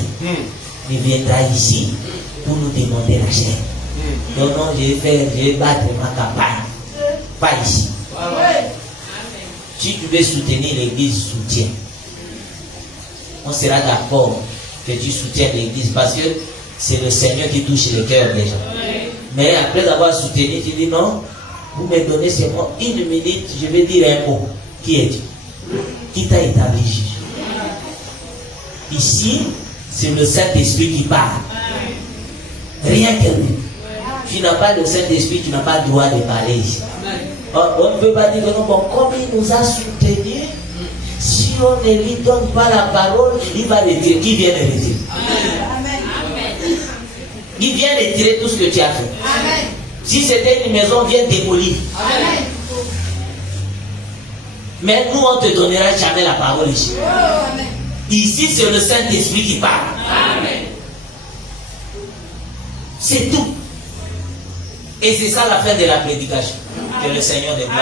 ne viendra ici pour nous demander la chair. Non, non, je vais battre ma campagne. Pas ici. Si tu veux soutenir l'église, soutiens. On sera d'accord que tu soutiens l'église parce que c'est le Seigneur qui touche le cœur des gens. Mais après avoir soutenu, tu dis non, vous me donnez seulement une minute, je vais dire un mot. Qui es-tu? Qui t'a établi juge? Ici, c'est le Saint-Esprit qui parle. Rien que lui. Tu n'as pas le Saint-Esprit, tu n'as pas le droit de parler ici. On ne peut pas dire que non, bon, comme il nous a soutenus, si on ne lui donne pas la parole, il va retirer. Qui vient de retirer? Il vient retirer tout ce que tu as fait. Amen. Si c'était une maison, viens démolir. Amen. Mais nous, on ne te donnera jamais la parole ici. Oh, ici, c'est le Saint-Esprit qui parle. Amen. C'est tout. Et c'est ça la fin de la prédication. Que le Seigneur développe.